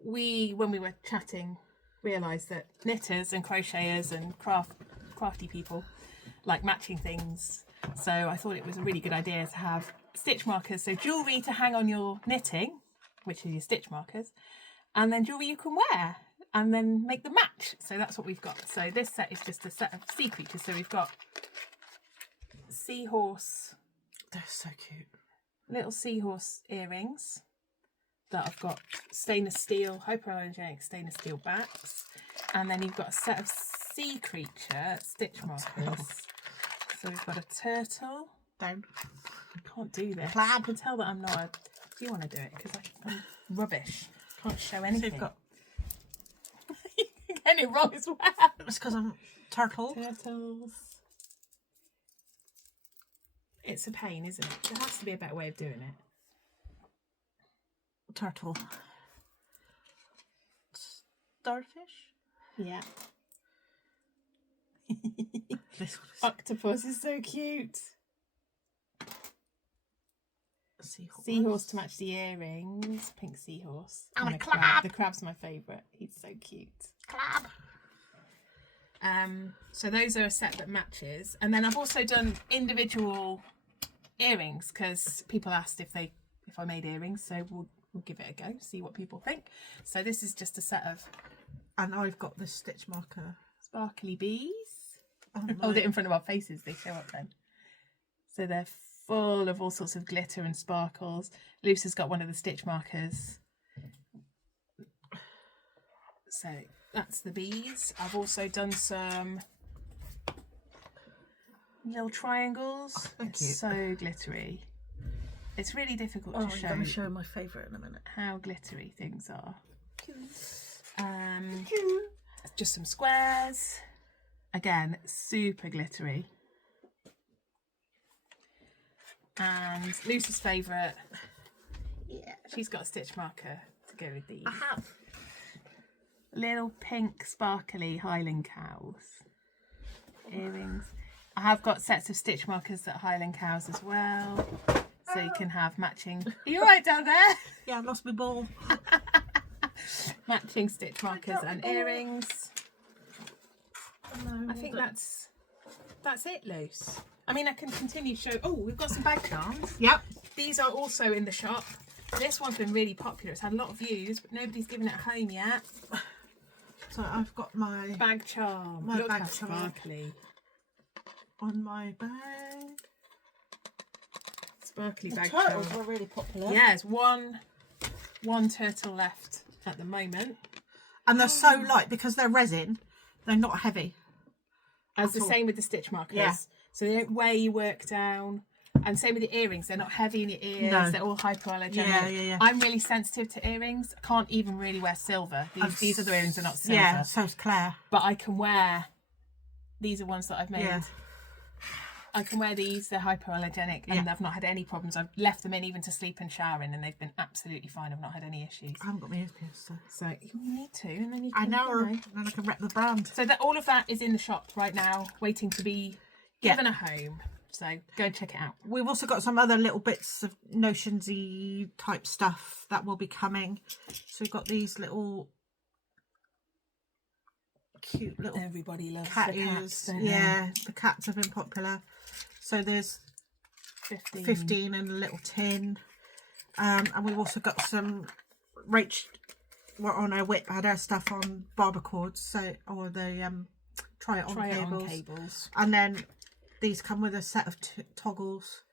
when we were chatting, realised that knitters and crocheters and crafty people like matching things. So I thought it was a really good idea to have stitch markers, so jewellery to hang on your knitting, which is your stitch markers, and then jewellery you can wear and then make them match. So that's what we've got. So this set is just a set of sea creatures. So we've got seahorse. They're so cute. Little seahorse earrings that I've got stainless steel, hypoallergenic stainless steel backs. And then you've got a set of sea creature stitch markers. So we've got a turtle. Down. I can't do this. Crab. I can tell that I'm not do you want to do it? Because I'm rubbish. Can't show anything. So you've got... You're getting it wrong as well. It's because I'm turtle. Turtles. It's a pain, isn't it? There has to be a better way of doing it. Turtle. Starfish. Yeah. This one is Octopus is so cute. seahorse. Seahorse to match the earrings. Pink seahorse. And a crab. crab. The crab's my favourite. He's so cute. Crab. So those are a set that matches. And then I've also done individual earrings because people asked if I made earrings. So we'll give it a go, see what people think. So this is just a set of... And I've got this stitch marker. Sparkly bees. Oh, Hold it in front of our faces, they show up then. So they're full of all sorts of glitter and sparkles. Lucie's got one of the stitch markers. So that's the bees. I've also done some little triangles. It's so glittery. It's really difficult to show. I'm going to show my favourite in a minute. How glittery things are. Just some squares. Again, super glittery. And Lucie's favourite. Yeah. She's got a stitch marker to go with these. I have. Little pink sparkly Highland cows. Earrings. I have got sets of stitch markers that are Highland cows as well. So you can have matching... Are you alright down there? Yeah, I lost my ball. Matching stitch markers and earrings. No, I think that's it, Luce. I mean, I can continue to show... Oh, we've got some bag charms. Yep. These are also in the shop. This one's been really popular. It's had a lot of views, but nobody's given it a home yet. So I've got my Bag charm. My Look bag how charm. sparkly. on my bag. Sparkly The bag turtles charm. are really popular. Yeah, there's one turtle left at the moment. And they're so light because they're resin. They're not heavy. As the same with the stitch markers. Yeah. So they don't weigh your work down. And same with the earrings. They're not heavy in your ears. No. They're all hypoallergenic. Yeah. I'm really sensitive to earrings. I can't even really wear silver. These other earrings are not silver. Yeah, so's Claire. But I can wear... These are ones that I've made. Yeah. I can wear these. They're hypoallergenic and I've not had any problems. I've left them in even to sleep and shower in and they've been absolutely fine. I've not had any issues. I haven't got my ears pierced, So you need to, and then you I can... know, you and then I can rep the brand. So all of that is in the shop right now, waiting to be given a home. So go and check it out. We've also got some other little bits of Notionsy type stuff that will be coming. So we've got these little cute little Everybody loves cat the ears. cats, don't Yeah, the cats have been popular. So there's 15 in a little tin. And we've also got some Rach on her whip had her stuff on barber cords, so or the try it on cables. And then these come with a set of toggles.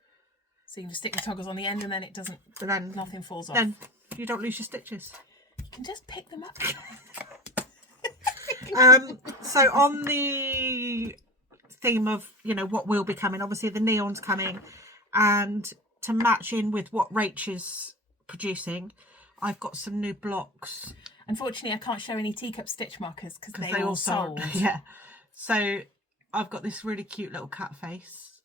So you can just stick the toggles on the end and then it doesn't, But then nothing falls off. Then you don't lose your stitches. You can just pick them up. So on the theme of, what will be coming, obviously the neon's coming, and to match in with what Rach is producing, I've got some new blocks. Unfortunately, I can't show any teacup stitch markers because they all sold. Yeah. So I've got this really cute little cat face.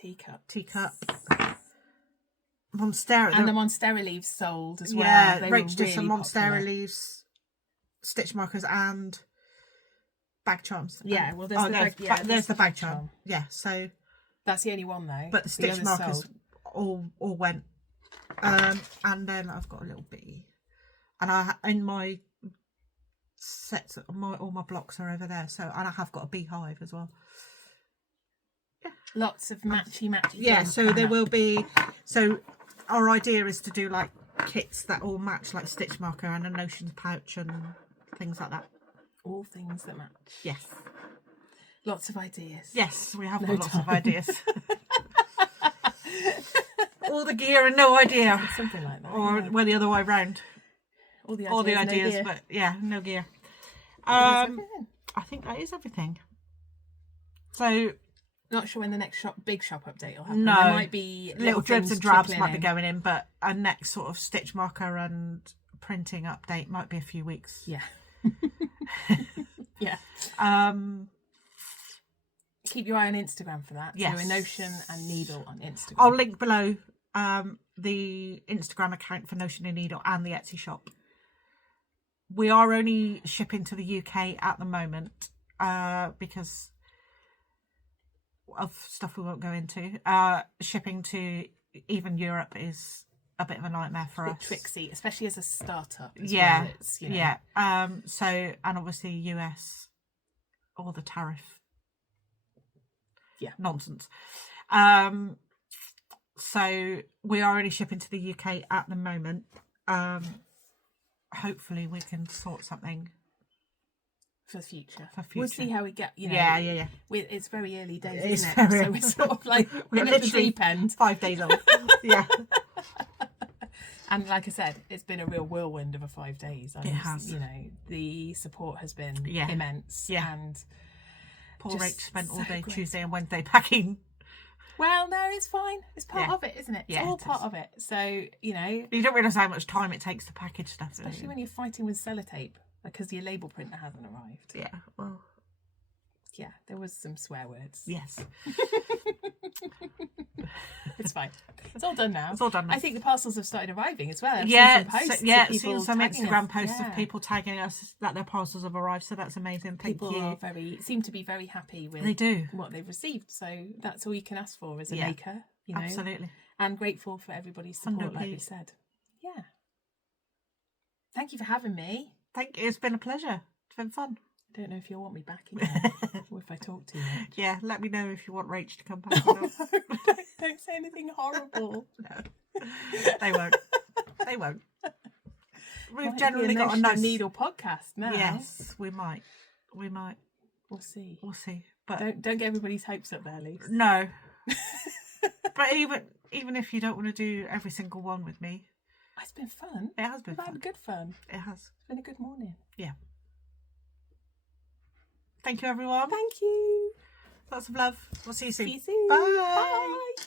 Teacup. Monstera. And the Monstera leaves sold as well. Yeah, they Rach did really some Monstera popular. leaves, stitch markers, and bag charms. Yeah, well, there's the bag charm. Yeah, so that's the only one though. But the stitch markers all went. And then I've got a little bee, and in my sets, all my blocks are over there. So, and I have got a beehive as well. Yeah, lots of matchy. Yeah, so there will be. So our idea is to do like kits that all match, like stitch marker and a notions pouch and things like that. All things that match. Yes. Lots of ideas. Yes, we have got lots of ideas. All the gear and no idea. Something like that. Or well, the other way round. All the ideas, no but yeah, no gear. I think that is everything. So not sure when the next big shop update will happen. No, there might be little dribs and drabs might be going in, but a next sort of stitch marker and printing update might be a few weeks. Yeah. Yeah. Keep your eye on Instagram for that. Yes. So Notion and Needle on Instagram. I'll link below the Instagram account for Notion and Needle and the Etsy shop. We are only shipping to the UK at the moment because of stuff we won't go into. Shipping to even Europe is a bit of a nightmare for us. Tricksy, especially as a startup. Yeah, well. It's, you know. yeah. So, and obviously US, all the tariff. Yeah, nonsense. So we are only shipping to the UK at the moment. Hopefully we can sort something for the future. We'll see how we get. You know, yeah. It's very early days, It's isn't it? So we're sort of like we're at the literally deep end. 5 days old. Yeah. And like I said, it's been a real whirlwind of 5 days. It has. You know, the support has been immense. Yeah. And poor Rach spent all day great. Tuesday and Wednesday packing. Well, no, it's fine. It's part of it, isn't it? It's all part of it. So, you know. You don't realise how much time it takes to package stuff. Especially when you're fighting with sellotape because your label printer hasn't arrived. Yeah, well. Yeah, there was some swear words. Yes. It's fine. It's all done now. It's all done now. I think the parcels have started arriving as well. I've seen some Instagram posts of people tagging us that their parcels have arrived, so that's amazing. Thank you. People seem to be very happy with what they've received, so that's all you can ask for as a maker, you know. Absolutely. And grateful for everybody's support, like we said. Yeah. Thank you for having me. Thank you. It's been a pleasure. It's been fun. I don't know if you'll want me back again or if I talk too much. Yeah, let me know if you want Rach to come back. Oh, no, don't say anything horrible. No, they won't. They won't. We've generally got a nice Needle podcast now. Yes, we might. We'll see. But don't get everybody's hopes up there, Lise. No. But even if you don't want to do every single one with me, it's been fun. It has been fun. We've had good fun. It has. It's been a good morning. Yeah. Thank you, everyone. Thank you. Lots of love. We'll see you soon. See you soon. Bye. Bye.